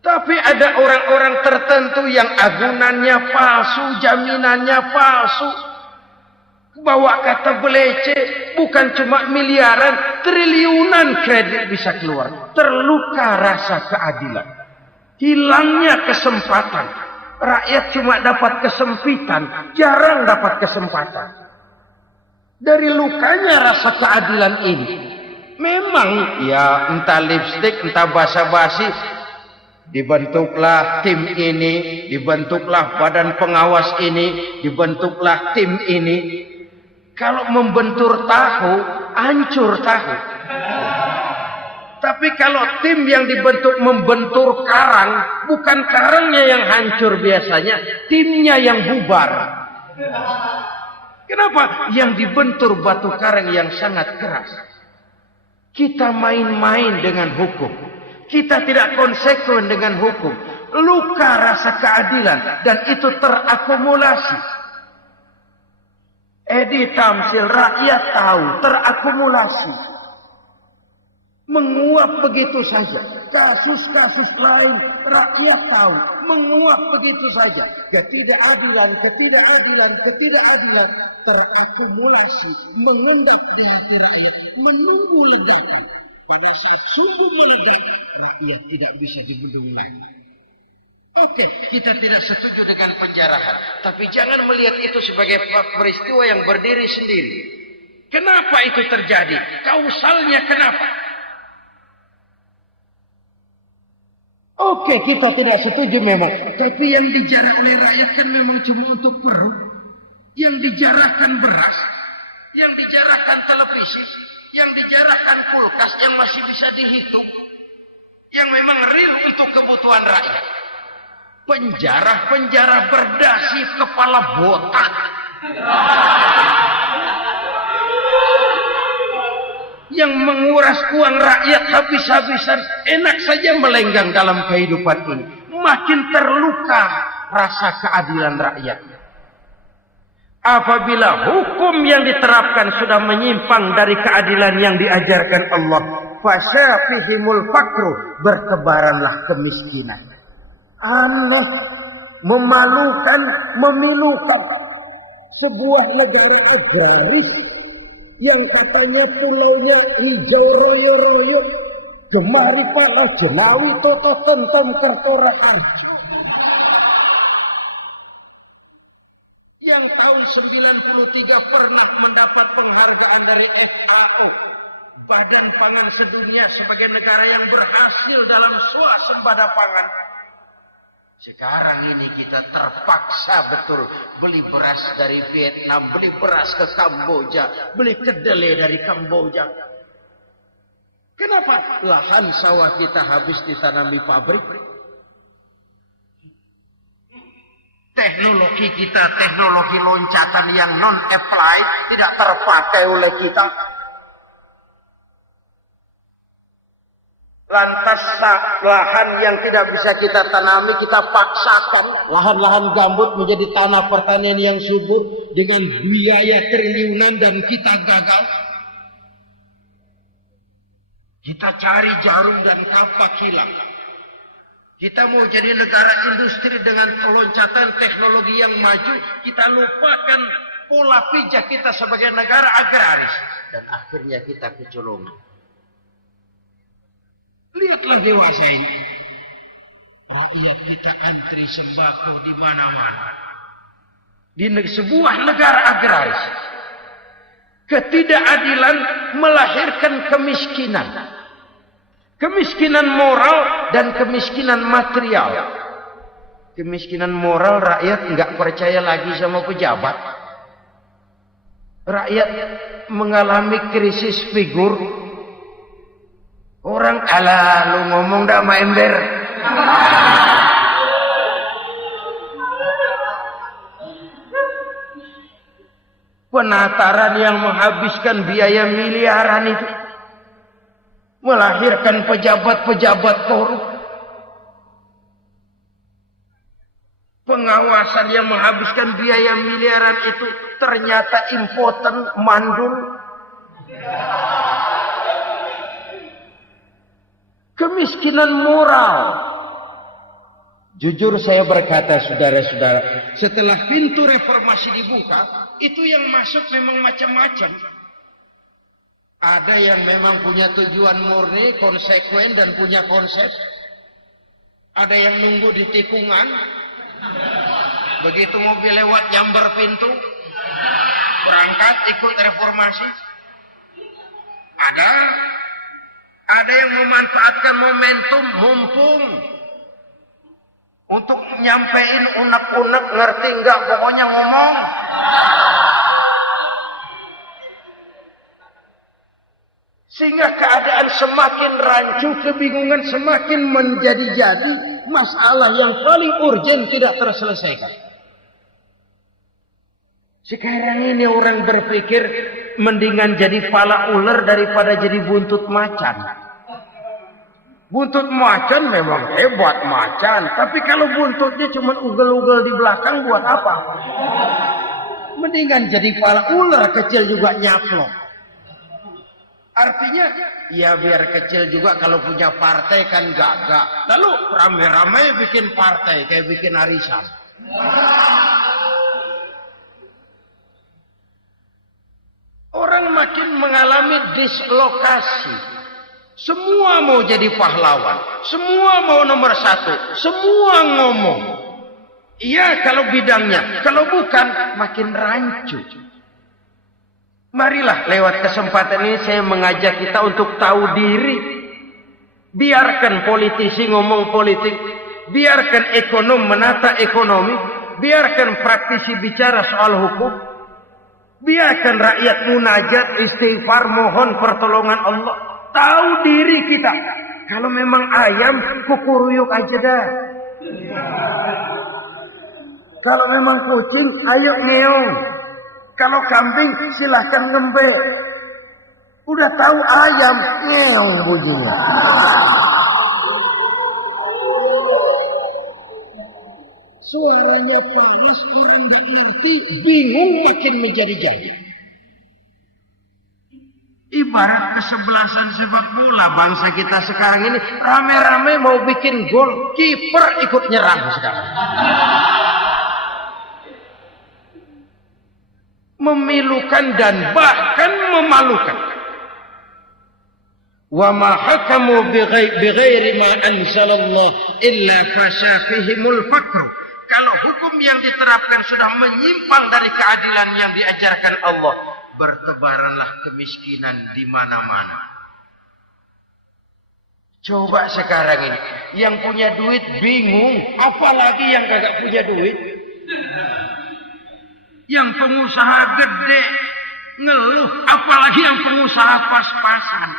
Tapi ada orang-orang tertentu yang agunannya palsu, jaminannya palsu. Bawa kata belece, bukan cuma miliaran, triliunan kredit bisa keluar. Terluka rasa keadilan. Hilangnya kesempatan. Rakyat cuma dapat kesempitan, jarang dapat kesempatan. Dari lukanya rasa keadilan ini. Memang ya entah lipstik, entah basa-basi. Dibentuklah tim ini, dibentuklah badan pengawas ini, dibentuklah tim ini. Kalau membentur tahu, hancur tahu. Tapi kalau tim yang dibentuk membentur karang, bukan karangnya yang hancur biasanya, timnya yang bubar. Kenapa? Yang dibentur batu karang yang sangat keras. Kita main-main dengan hukum. Kita tidak konsekuen dengan hukum. Luka rasa keadilan. Dan itu terakumulasi. Edi Tamsil, rakyat tahu. Terakumulasi. Menguap begitu saja. Kasus-kasus lain, rakyat tahu. Menguap begitu saja. Ketidakadilan. Terakumulasi. Mengendap di hati rakyat. Menunggu ledakan. Pada saat sungguh meledak, rakyat tidak bisa dibendung. Oke, kita tidak setuju dengan penjarahan. Tapi jangan melihat itu sebagai peristiwa yang berdiri sendiri. Kenapa itu terjadi? Kausalnya kenapa? Oke, kita tidak setuju memang. Tapi yang dijarah oleh rakyat kan memang cuma untuk perut. Yang dijarahkan beras. Yang dijarahkan televisi. Yang dijarahkan kulkas yang masih bisa dihitung. Yang memang real untuk kebutuhan rakyat. Penjara berdasi kepala botak. Yang menguras uang rakyat habis-habisan. Enak saja melenggang dalam kehidupan ini. Makin terluka rasa keadilan rakyat. Apabila hukum yang diterapkan sudah menyimpang dari keadilan yang diajarkan Allah, fasyafihimul fakru, bertebaranlah kemiskinan. Aneh, memalukan, memilukan. Sebuah negara agraris yang katanya pulaunya hijau royo-royo, gemari pala jenawi toto tentom kertora arjo. Yang tahun 93 pernah mendapat penghargaan dari FAO, Badan Pangan Sedunia, sebagai negara yang berhasil dalam swasembada pangan. Sekarang ini kita terpaksa betul beli beras dari Vietnam, beli beras ke Kamboja, beli kedelai dari Kamboja. Kenapa? Lahan sawah kita habis ditanami pabrik. Teknologi kita, teknologi loncatan yang non-applied, tidak terpakai oleh kita. Lantas lahan yang tidak bisa kita tanami, kita paksakan. Lahan-lahan gambut menjadi tanah pertanian yang subur dengan biaya triliunan dan kita gagal. Kita cari jarum dan kapak hilang. Kita mau jadi negara industri dengan loncatan teknologi yang maju, kita lupakan pola pijak kita sebagai negara agraris. Dan akhirnya kita kecolongan. Lihatlah dewasa ini. Rakyat kita antri sembako di mana-mana. Di sebuah negara agraris. Ketidakadilan melahirkan kemiskinan. Kemiskinan moral dan kemiskinan material. Kemiskinan moral, rakyat nggak percaya lagi sama pejabat. Rakyat mengalami krisis figur. Orang alah lu ngomong dah sama ember. Penataran yang menghabiskan biaya miliaran itu melahirkan pejabat-pejabat korup. Pengawasan yang menghabiskan biaya miliaran itu ternyata impoten, mandul. Kemiskinan moral. Jujur saya berkata, saudara-saudara, setelah pintu reformasi dibuka, itu yang masuk memang macam-macam. Ada yang memang punya tujuan murni, konsekuen dan punya konsep. Ada yang nunggu di tikungan. Begitu mobil lewat nyamber pintu, berangkat ikut reformasi. Ada yang memanfaatkan momentum mumpung untuk nyampein unek-unek, ngerti enggak, pokoknya ngomong. Sehingga keadaan semakin rancu, kebingungan semakin menjadi-jadi, masalah yang paling urgen tidak terselesaikan. Sekarang ini orang berpikir mendingan jadi pala ular daripada jadi buntut macan. Buntut macan memang hebat macan, tapi kalau buntutnya cuma ugel-ugel di belakang buat apa? Mendingan jadi pala ular kecil juga nyaplok. Artinya, ya biar kecil juga kalau punya partai kan gagah. Lalu rame-rame bikin partai kayak bikin arisan. Orang makin mengalami dislokasi. Semua mau jadi pahlawan, semua mau nomor satu, semua ngomong. Iya kalau bidangnya, kalau bukan makin rancu. Marilah lewat kesempatan ini saya mengajak kita untuk tahu diri. Biarkan politisi ngomong politik, biarkan ekonom menata ekonomi, biarkan praktisi bicara soal hukum, biarkan rakyat munajat, istighfar, mohon pertolongan Allah. Tahu diri kita. Kalau memang ayam, kukuruyuk aja dah. Kalau memang kucing, ayo ngeong. Kalau kambing, silahkan ngembe. Udah tahu ayam, ngeong bunyinya. Suaranya panas, orang nggak ngerti, bingung makin menjadi-jadi. Ibarat kesebelasan sepak bola bangsa kita sekarang ini rame-rame mau bikin gol, kiper ikut nyerang sekarang. Memilukan dan bahkan memalukan. Wa ma hakamu bighairi ma anzalallah illa fasha fihimul faqr. Kalau hukum yang diterapkan sudah menyimpang dari keadilan yang diajarkan Allah, bertebaranlah kemiskinan di mana-mana. Coba sekarang ini, yang punya duit bingung, apalagi yang kagak punya duit. Yang pengusaha gede ngeluh, apalagi yang pengusaha pas-pasan.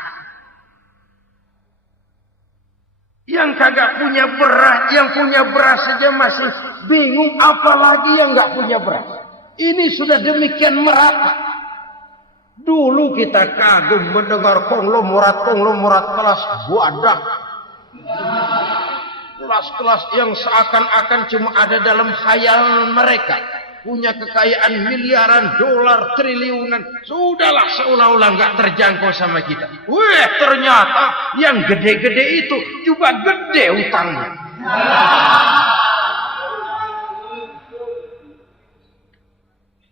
Yang kagak punya beras, yang punya beras saja masih bingung, apalagi yang nggak punya beras. Ini sudah demikian merata. Dulu kita kagum mendengar konglomerat kelas buadah. Kelas-kelas yang seakan-akan cuma ada dalam khayal mereka. Punya kekayaan miliaran dolar, triliunan. Sudahlah seolah-olah nggak terjangkau sama kita. Weh, ternyata yang gede-gede itu juga gede utangnya.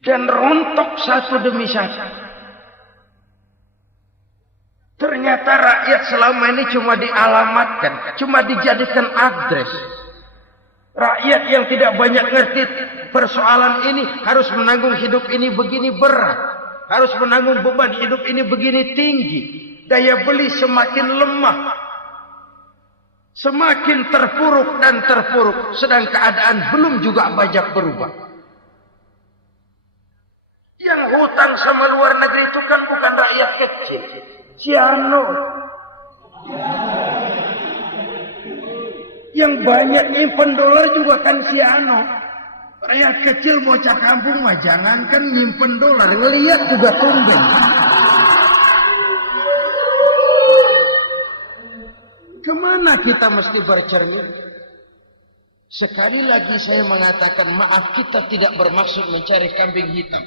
Dan rontok satu demi satu. Ternyata rakyat selama ini cuma dialamatkan, cuma dijadikan address. Rakyat yang tidak banyak ngerti persoalan ini harus menanggung hidup ini begini berat. harus menanggung beban hidup ini begini tinggi. Daya beli semakin lemah. Semakin terpuruk dan terpuruk. Sedang keadaan belum juga banyak berubah. Yang hutang sama luar negeri itu kan bukan rakyat kecil. Ciano. Yang banyak nyimpen dolar juga kan Ciano. Rakyat kecil bocah kampung mah jangankan nyimpen dolar, ngelihat juga tumben. Kemana kita mesti bercermin? Sekali lagi saya mengatakan maaf, kita tidak bermaksud mencari kambing hitam.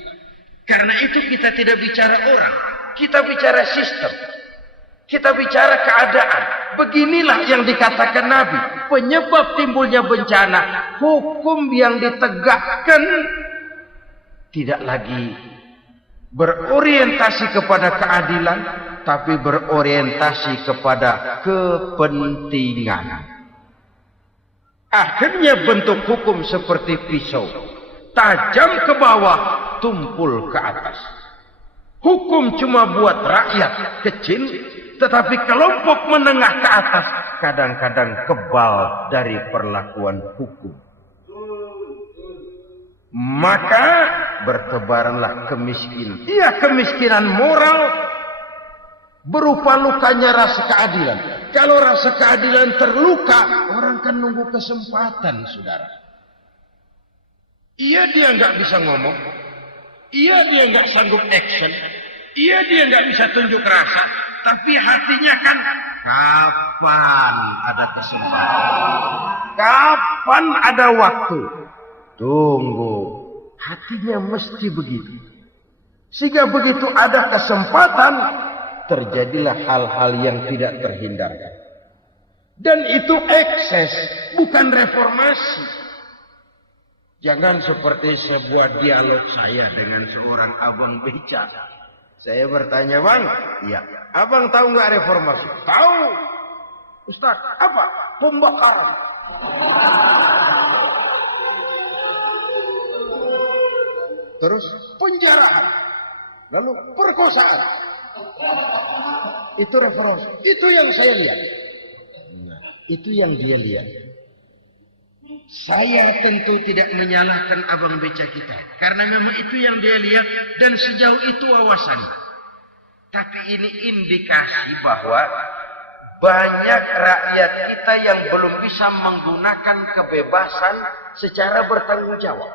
Karena itu kita tidak bicara orang, kita bicara sistem. Kita bicara keadaan. Beginilah yang dikatakan Nabi. Penyebab timbulnya bencana. Hukum yang ditegakkan tidak lagi berorientasi kepada keadilan, tapi berorientasi kepada kepentingan. Akhirnya bentuk hukum seperti pisau. Tajam ke bawah, tumpul ke atas. Hukum cuma buat rakyat kecil, tetapi kelompok menengah ke atas kadang-kadang kebal dari perlakuan hukum. Maka bertebaranlah kemiskinan. Iya, kemiskinan moral berupa lukanya rasa keadilan. Kalau rasa keadilan terluka, orang kan nunggu kesempatan, saudara. Iya, dia nggak bisa ngomong. Iya, dia nggak sanggup action. Iya, dia nggak bisa tunjuk rasa. Tapi hatinya kan, kapan ada kesempatan? Kapan ada waktu? Tunggu. Hatinya mesti begitu. Sehingga begitu ada kesempatan, terjadilah hal-hal yang tidak terhindarkan. Dan itu ekses, bukan reformasi. Jangan seperti sebuah dialog saya dengan seorang abang beca. Saya bertanya, bang, iya, abang tahu nggak reformasi? Tahu. Ustaz, apa? Pembakaran. Terus penjaraan. Lalu perkosaan. Itu reformasi. Itu yang saya lihat. Nah, itu yang dia lihat. Saya tentu tidak menyalahkan abang beca kita. Karena memang itu yang dia lihat dan sejauh itu wawasan. Tapi ini indikasi bahwa banyak rakyat kita yang belum bisa menggunakan kebebasan secara bertanggung jawab.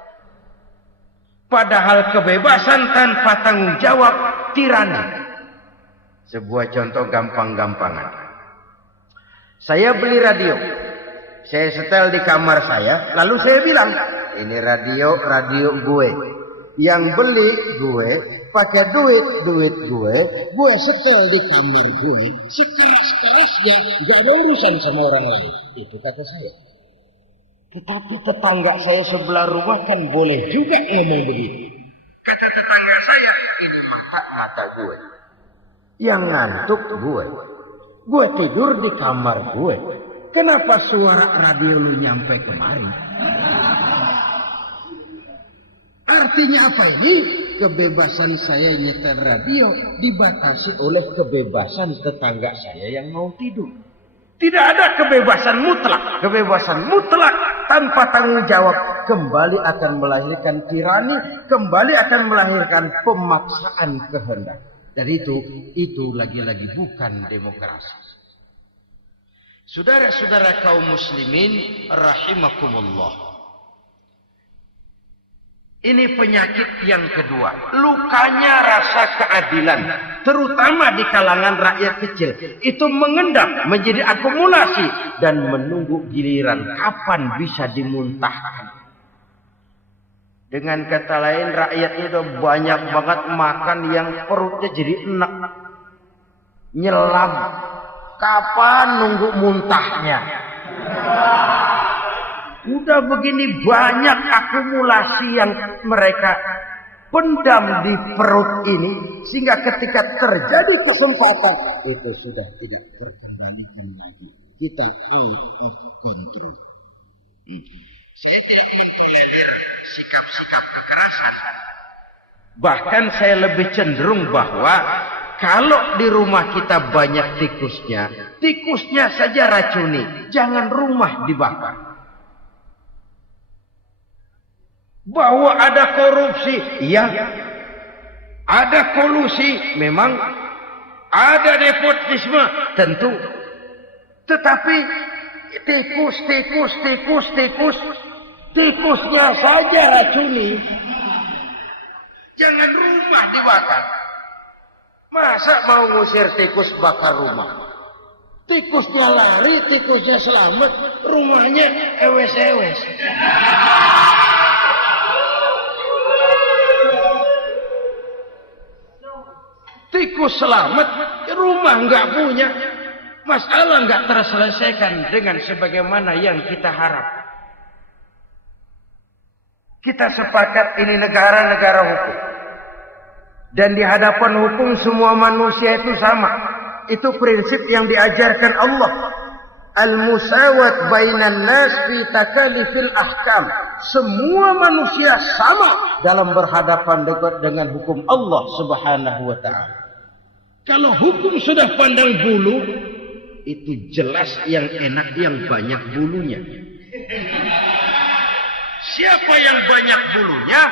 Padahal kebebasan tanpa tanggung jawab tirani. Sebuah contoh gampang-gampangan. Saya beli radio. Saya setel di kamar saya, lalu saya bilang, ini radio gue. Yang beli gue, pakai duit gue setel di kamar gue. Sekeras-kerasnya, gak ada urusan sama orang lain. Itu kata saya. Tetapi tetangga saya sebelah rumah kan boleh juga ngomong begitu. Kata tetangga saya, ini mata gue. Yang ngantuk gue. Gue tidur di kamar gue. Kenapa suara radio lu nyampe kemari? Artinya apa ini? Kebebasan saya nyetel radio dibatasi oleh kebebasan tetangga saya yang mau tidur. Tidak ada kebebasan mutlak. Kebebasan mutlak tanpa tanggung jawab kembali akan melahirkan tirani, kembali akan melahirkan pemaksaan kehendak. Dan itu lagi-lagi bukan demokrasi. Saudara-saudara kaum muslimin rahimakumullah. Ini penyakit yang kedua. Lukanya rasa keadilan. Terutama di kalangan rakyat kecil. Itu mengendap menjadi akumulasi. Dan menunggu giliran kapan bisa dimuntahkan. Dengan kata lain rakyat itu banyak banget makan yang perutnya jadi enak. Nyelam. Kapan nunggu muntahnya? Udah begini banyak akumulasi yang mereka pendam di perut ini. Sehingga ketika terjadi kesempatan, itu sudah tidak terkendalikan lagi. Kita kontrol. Saya tidak mempelajari sikap-sikap kekerasan. Bahkan saya lebih cenderung bahwa kalau di rumah kita banyak tikusnya, tikusnya saja racuni, jangan rumah dibakar. Bahwa ada korupsi, iya. Ada kolusi, memang. Ada nepotisme, tentu. Tetapi tikusnya saja racuni. Jangan rumah dibakar. Masa mau ngusir tikus bakar rumah? Tikusnya lari, tikusnya selamat, rumahnya ewes-ewes. Tikus selamat, rumah nggak punya, masalah nggak terselesaikan dengan sebagaimana yang kita harap. Kita sepakat ini negara hukum. Dan di hadapan hukum semua manusia itu sama. Itu prinsip yang diajarkan Allah. Al-musawat bainan nas fi takalifil ahkam. Semua manusia sama dalam berhadapan dengan hukum Allah Subhanahu wa ta'ala. Kalau hukum sudah pandang bulu, itu jelas yang enak yang banyak bulunya. Siapa yang banyak bulunya?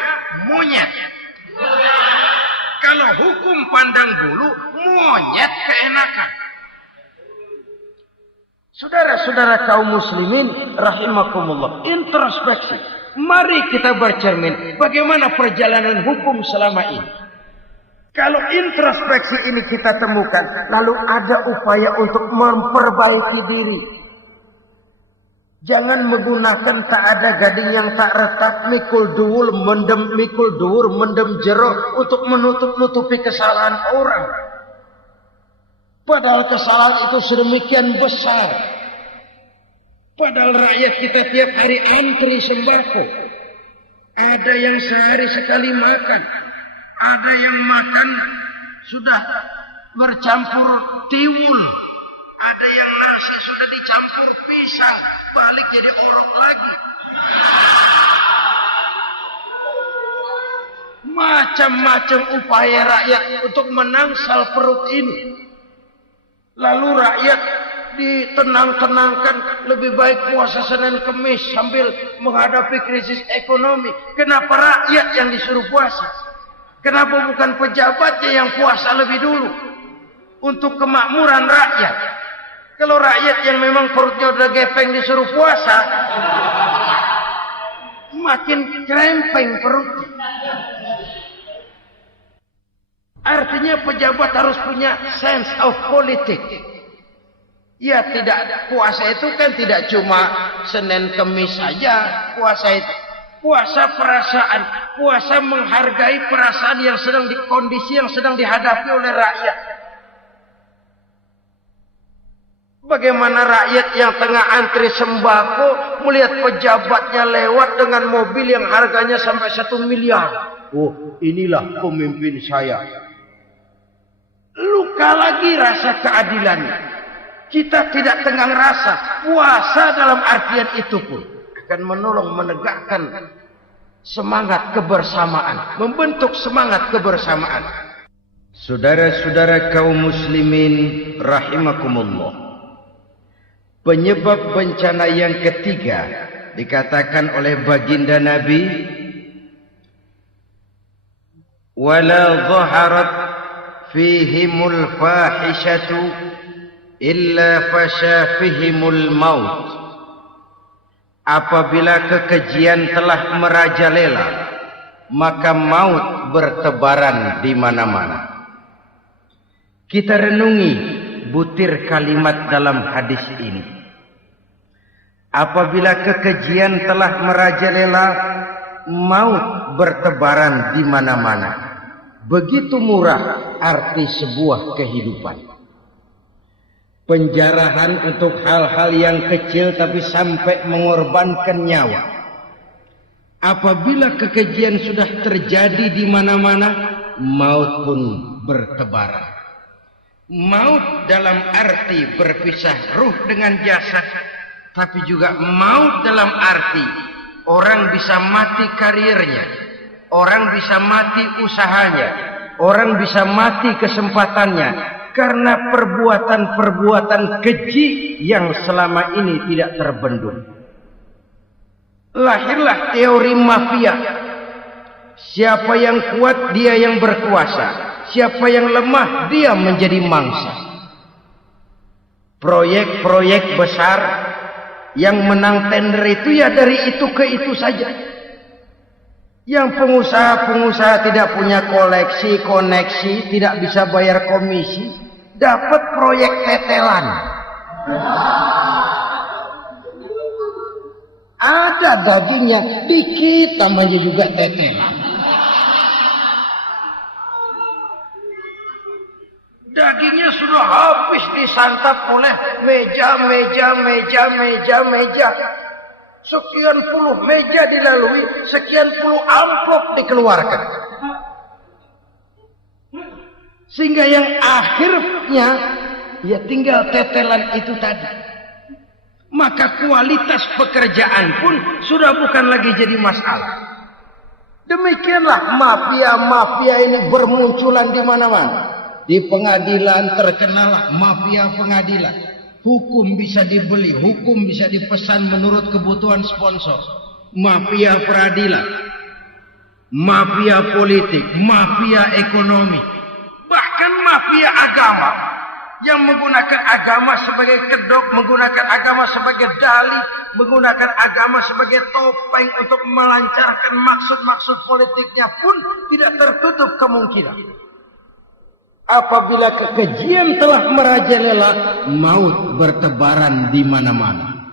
Monyet. Kalau hukum pandang bulu, monyet keenakan. Saudara-saudara kaum muslimin rahimakumullah, introspeksi. Mari kita bercermin bagaimana perjalanan hukum selama ini. Kalau introspeksi ini kita temukan, lalu ada upaya untuk memperbaiki diri. Jangan menggunakan tak ada gading yang tak retak, mikul duwur mendem jero untuk menutupi kesalahan orang. Padahal kesalahan itu sedemikian besar. Padahal rakyat kita tiap hari antri sembako. Ada yang sehari sekali makan. Ada yang makan sudah bercampur tiwul. Ada yang nasi sudah dicampur pisang, balik jadi orok lagi. Macam-macam upaya rakyat untuk menangsal perut ini. Lalu rakyat ditenang-tenangkan, lebih baik puasa Senin Kemis sambil menghadapi krisis ekonomi. Kenapa rakyat yang disuruh puasa? Kenapa bukan pejabatnya yang puasa lebih dulu? Untuk kemakmuran rakyat. Kalau rakyat yang memang perutnya udah gepeng disuruh puasa, makin krempeng perutnya. Artinya pejabat harus punya sense of politics. Ya, tidak, puasa itu kan tidak cuma Senin Kemis saja puasa itu. Puasa perasaan, puasa menghargai perasaan yang sedang kondisi yang sedang dihadapi oleh rakyat. Bagaimana rakyat yang tengah antri sembako melihat pejabatnya lewat dengan mobil yang harganya sampai 1 miliar. Oh, inilah pemimpin saya. Luka lagi rasa keadilannya. Kita tidak tenggang rasa. Puasa dalam artian itu pun akan menolong menegakkan semangat kebersamaan, membentuk semangat kebersamaan. Saudara-saudara kaum muslimin rahimakumullah. Penyebab bencana yang ketiga dikatakan oleh baginda Nabi, wala dhaharat fihimul fahishatu illa fasha fihimul maut. Apabila kekejian telah merajalela, maka maut bertebaran di mana-mana. Kita renungi butir kalimat dalam hadis ini. Apabila kekejian telah merajalela, maut bertebaran di mana-mana. Begitu murah arti sebuah kehidupan. Penjarahan untuk hal-hal yang kecil tapi sampai mengorbankan nyawa. Apabila kekejian sudah terjadi di mana-mana, maut pun bertebaran. Maut dalam arti berpisah ruh dengan jasad, tapi juga maut dalam arti orang bisa mati karirnya, Orang bisa mati usahanya, orang bisa mati kesempatannya karena perbuatan-perbuatan keji yang selama ini tidak terbendung. Lahirlah teori mafia. Siapa yang kuat, dia yang berkuasa. Siapa yang lemah, dia menjadi mangsa. Proyek-proyek besar yang menang tender itu ya dari itu ke itu saja. Yang pengusaha-pengusaha tidak punya koneksi, tidak bisa bayar komisi, dapat proyek tetelan. Ada dagingnya, dikit namanya juga tetelan. Dagingnya sudah habis disantap oleh meja. Sekian puluh meja dilalui, sekian puluh amplop dikeluarkan. Sehingga yang akhirnya ya tinggal tetelan itu tadi. Maka kualitas pekerjaan pun sudah bukan lagi jadi masalah. Demikianlah mafia-mafia ini bermunculan di mana-mana. Di pengadilan terkenal mafia pengadilan. Hukum bisa dibeli, hukum bisa dipesan menurut kebutuhan sponsor. Mafia peradilan, mafia politik, mafia ekonomi, bahkan mafia agama yang menggunakan agama sebagai kedok, menggunakan agama sebagai dalih, menggunakan agama sebagai topeng untuk melancarkan maksud-maksud politiknya pun tidak tertutup kemungkinan. Apabila kekejian telah merajalela, maut bertebaran di mana-mana.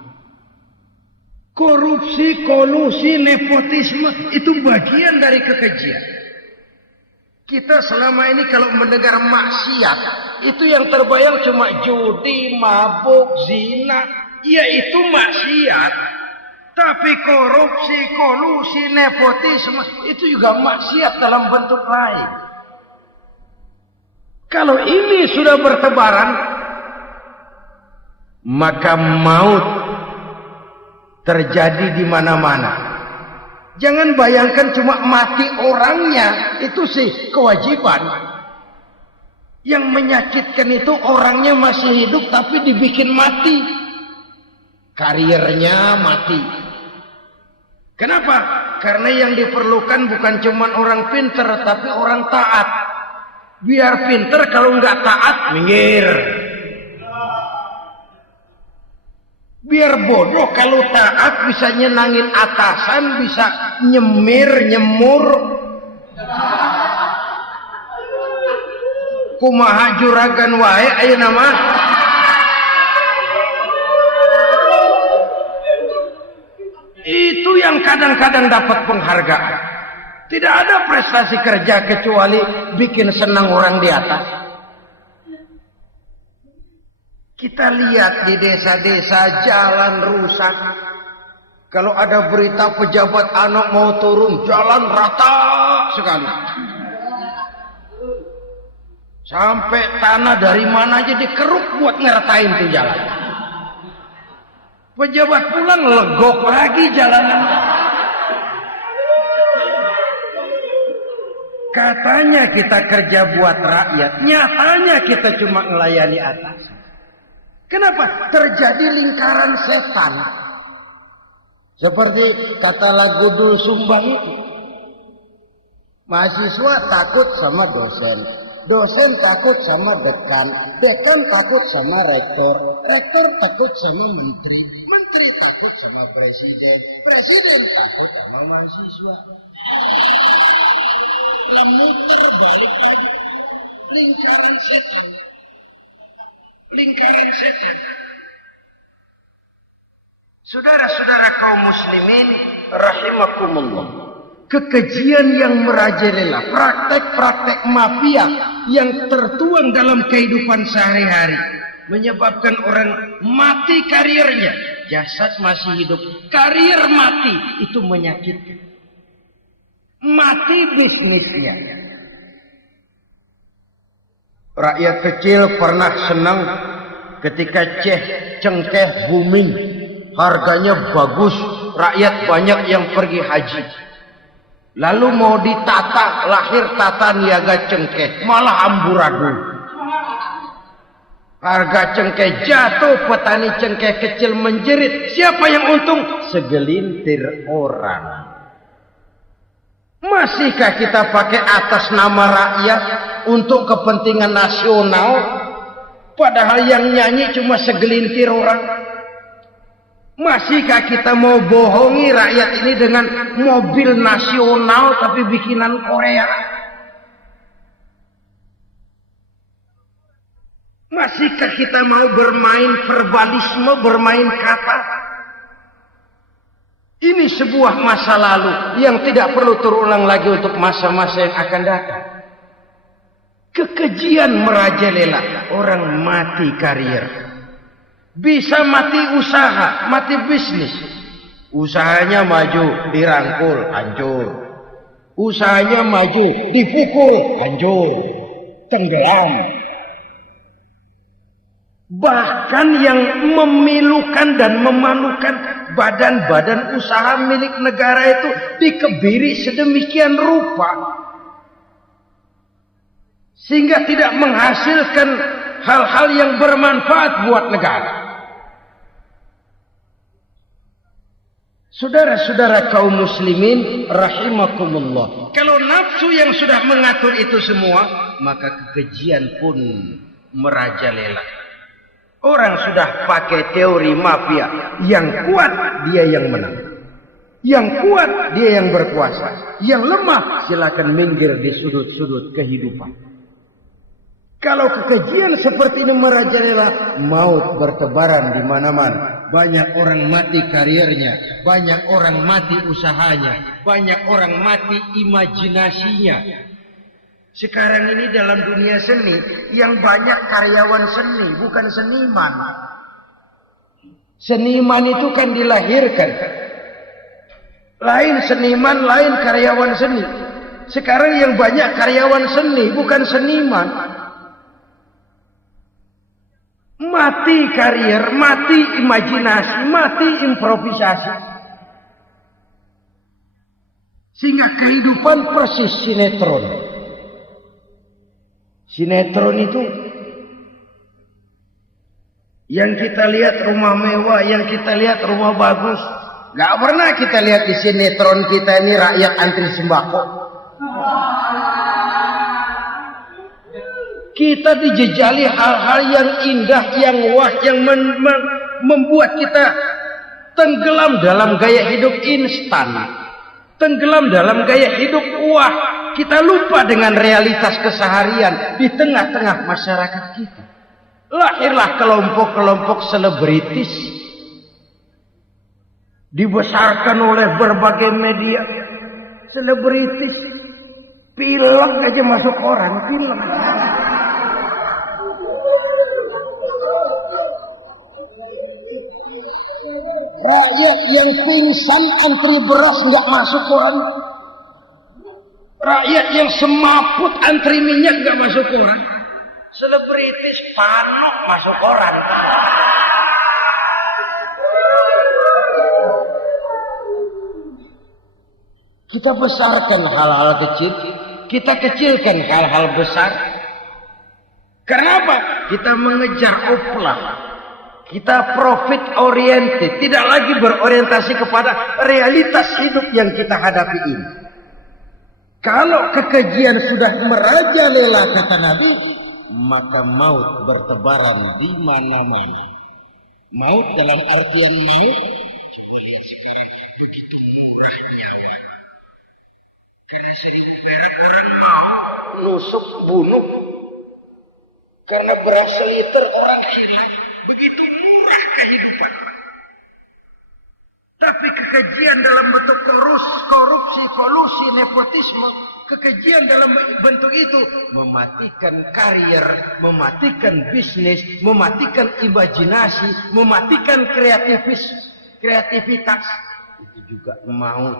Korupsi, kolusi, nepotisme itu bagian dari kekejian. Kita selama ini kalau mendengar maksiat, itu yang terbayang cuma judi, mabuk, zina. Ya itu maksiat. Tapi korupsi, kolusi, nepotisme itu juga maksiat dalam bentuk lain. Kalau ini sudah bertebaran, maka maut terjadi di mana-mana. Jangan bayangkan cuma mati orangnya, itu sih kewajiban. Yang menyakitkan itu orangnya masih hidup tapi dibikin mati. Karirnya mati. Kenapa? Karena yang diperlukan bukan cuma orang pintar tapi orang taat. Biar pinter, kalau nggak taat minggir. Biar bodoh, kalau taat bisa nyenangin atasan, bisa nyemur. Kumaha juragan wae ayo nama. Itu yang kadang-kadang dapat penghargaan. Tidak ada prestasi kerja kecuali bikin senang orang di atas. Kita lihat di desa-desa jalan rusak. Kalau ada berita pejabat anak mau turun, jalan rata sekali. Sampai tanah dari mana aja dikeruk buat ngeratain tuh jalan. Pejabat pulang legok lagi jalanan. Katanya kita kerja buat rakyat, nyatanya kita cuma melayani atas. Kenapa? Terjadi lingkaran setan. Seperti kata lagu Dul Sumbang itu. Mahasiswa takut sama dosen, dosen takut sama dekan, dekan takut sama rektor, rektor takut sama menteri, menteri takut sama presiden, presiden takut sama mahasiswa. Muter balikan lingkaran setan. Lingkaran setan. Saudara-saudara kaum muslimin rahimakumullah. Kekejian yang merajalela, praktek-praktek mafia yang tertuang dalam kehidupan sehari-hari menyebabkan orang mati karirnya, jasad masih hidup, karir mati, itu menyakitkan. Mati bisnisnya. Rakyat kecil pernah senang ketika cengkeh booming, harganya bagus, rakyat banyak yang pergi haji. Lalu mau ditata, lahir tata niaga cengkeh, malah amburadul. Harga cengkeh jatuh, petani cengkeh kecil menjerit. Siapa yang untung? Segelintir orang. Masihkah kita pakai atas nama rakyat untuk kepentingan nasional? Padahal yang nyanyi cuma segelintir orang. Masihkah kita mau bohongi rakyat ini dengan mobil nasional tapi bikinan Korea? Masihkah kita mau bermain verbalisme, bermain kata? Ini sebuah masa lalu yang tidak perlu terulang lagi untuk masa-masa yang akan datang. Kekejian merajalela, orang mati karier. Bisa mati usaha, mati bisnis. Usahanya maju, dirangkul, hancur. Usahanya maju, dipukul, hancur. Tenggelam. Bahkan yang memilukan dan memalukan badan-badan usaha milik negara itu dikebiri sedemikian rupa. Sehingga tidak menghasilkan hal-hal yang bermanfaat buat negara. Saudara-saudara kaum muslimin rahimakumullah. Kalau nafsu yang sudah mengatur itu semua, maka kekejian pun merajalela. Orang sudah pakai teori mafia. Yang kuat dia yang menang. Yang kuat dia yang berkuasa. Yang lemah silakan minggir di sudut-sudut kehidupan. Kalau kekejian seperti ini merajalela, maut bertebaran di mana-mana. Banyak orang mati karirnya, banyak orang mati usahanya, banyak orang mati imajinasinya. Sekarang ini dalam dunia seni, yang banyak karyawan seni, bukan seniman. Seniman itu kan dilahirkan. Lain seniman, lain karyawan seni. Sekarang yang banyak karyawan seni, bukan seniman. Mati karier, mati imajinasi, mati improvisasi. Sehingga kehidupan persis sinetron. Sinetron itu yang kita lihat rumah mewah, yang kita lihat rumah bagus. Gak pernah kita lihat di sinetron kita ini rakyat antri sembako. Kita dijejali hal-hal yang indah, yang wah, yang membuat kita tenggelam dalam gaya hidup instan. Tenggelam dalam gaya hidup wah. Kita lupa dengan realitas keseharian di tengah-tengah masyarakat kita. Lahirlah kelompok-kelompok selebritis. Dibesarkan oleh berbagai media. Selebritis. Film aja masuk koran. Film. Rakyat yang pingsan antri beras nggak masuk koran. Rakyat yang semaput antri minyak nggak masuk koran. Selebritis panok masuk koran. Kita besarkan hal-hal kecil, kita kecilkan hal-hal besar. Kenapa? Kita mengejar oplah. Kita profit oriented, tidak lagi berorientasi kepada realitas hidup yang kita hadapi ini. Kalau kekejian sudah merajalela kata Nabi, maka maut bertebaran di mana-mana. Maut dalam artian maut nusuk bunuh karena beras seliter orang hilang. Begitu murah kehidupan. Tapi kekejian dalam bentuk korupsi, kolusi, nepotisme, kekejian dalam bentuk itu mematikan karier, mematikan bisnis, mematikan imajinasi, mematikan kreativitas. Itu juga maut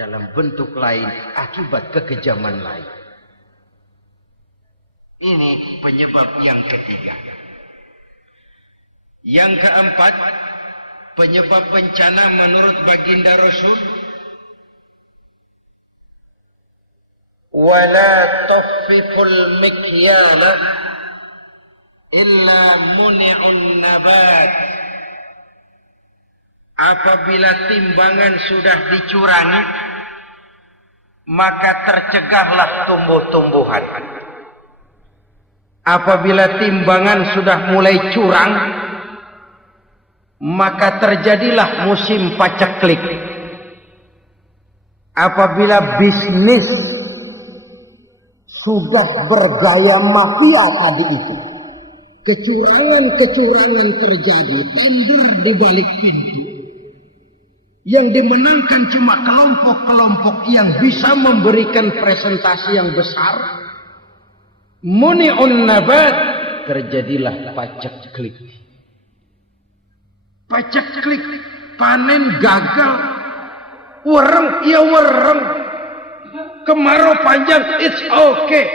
dalam bentuk lain akibat kekejaman lain. Ini penyebab yang ketiga. Yang keempat, penyebab bencana menurut baginda Rasul wala tukhfiful mikyala illa muni'un nabat. Apabila timbangan sudah dicurangi, maka tercegahlah tumbuh-tumbuhan. Apabila timbangan sudah mulai curang, maka terjadilah musim paceklik. Apabila bisnis sudah bergaya mafia tadi itu, kecurangan-kecurangan terjadi, tender di balik pintu, yang dimenangkan cuma kelompok-kelompok yang bisa memberikan presentasi yang besar, muni'un nabat, terjadilah paceklik. Paceklik, panen gagal, wereng, ya wereng, kemarau panjang, it's okay,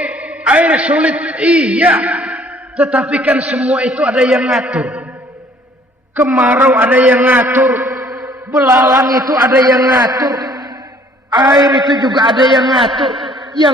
air sulit, iya, tetapi kan semua itu ada yang ngatur. Kemarau ada yang ngatur, belalang itu ada yang ngatur, air itu juga ada yang ngatur.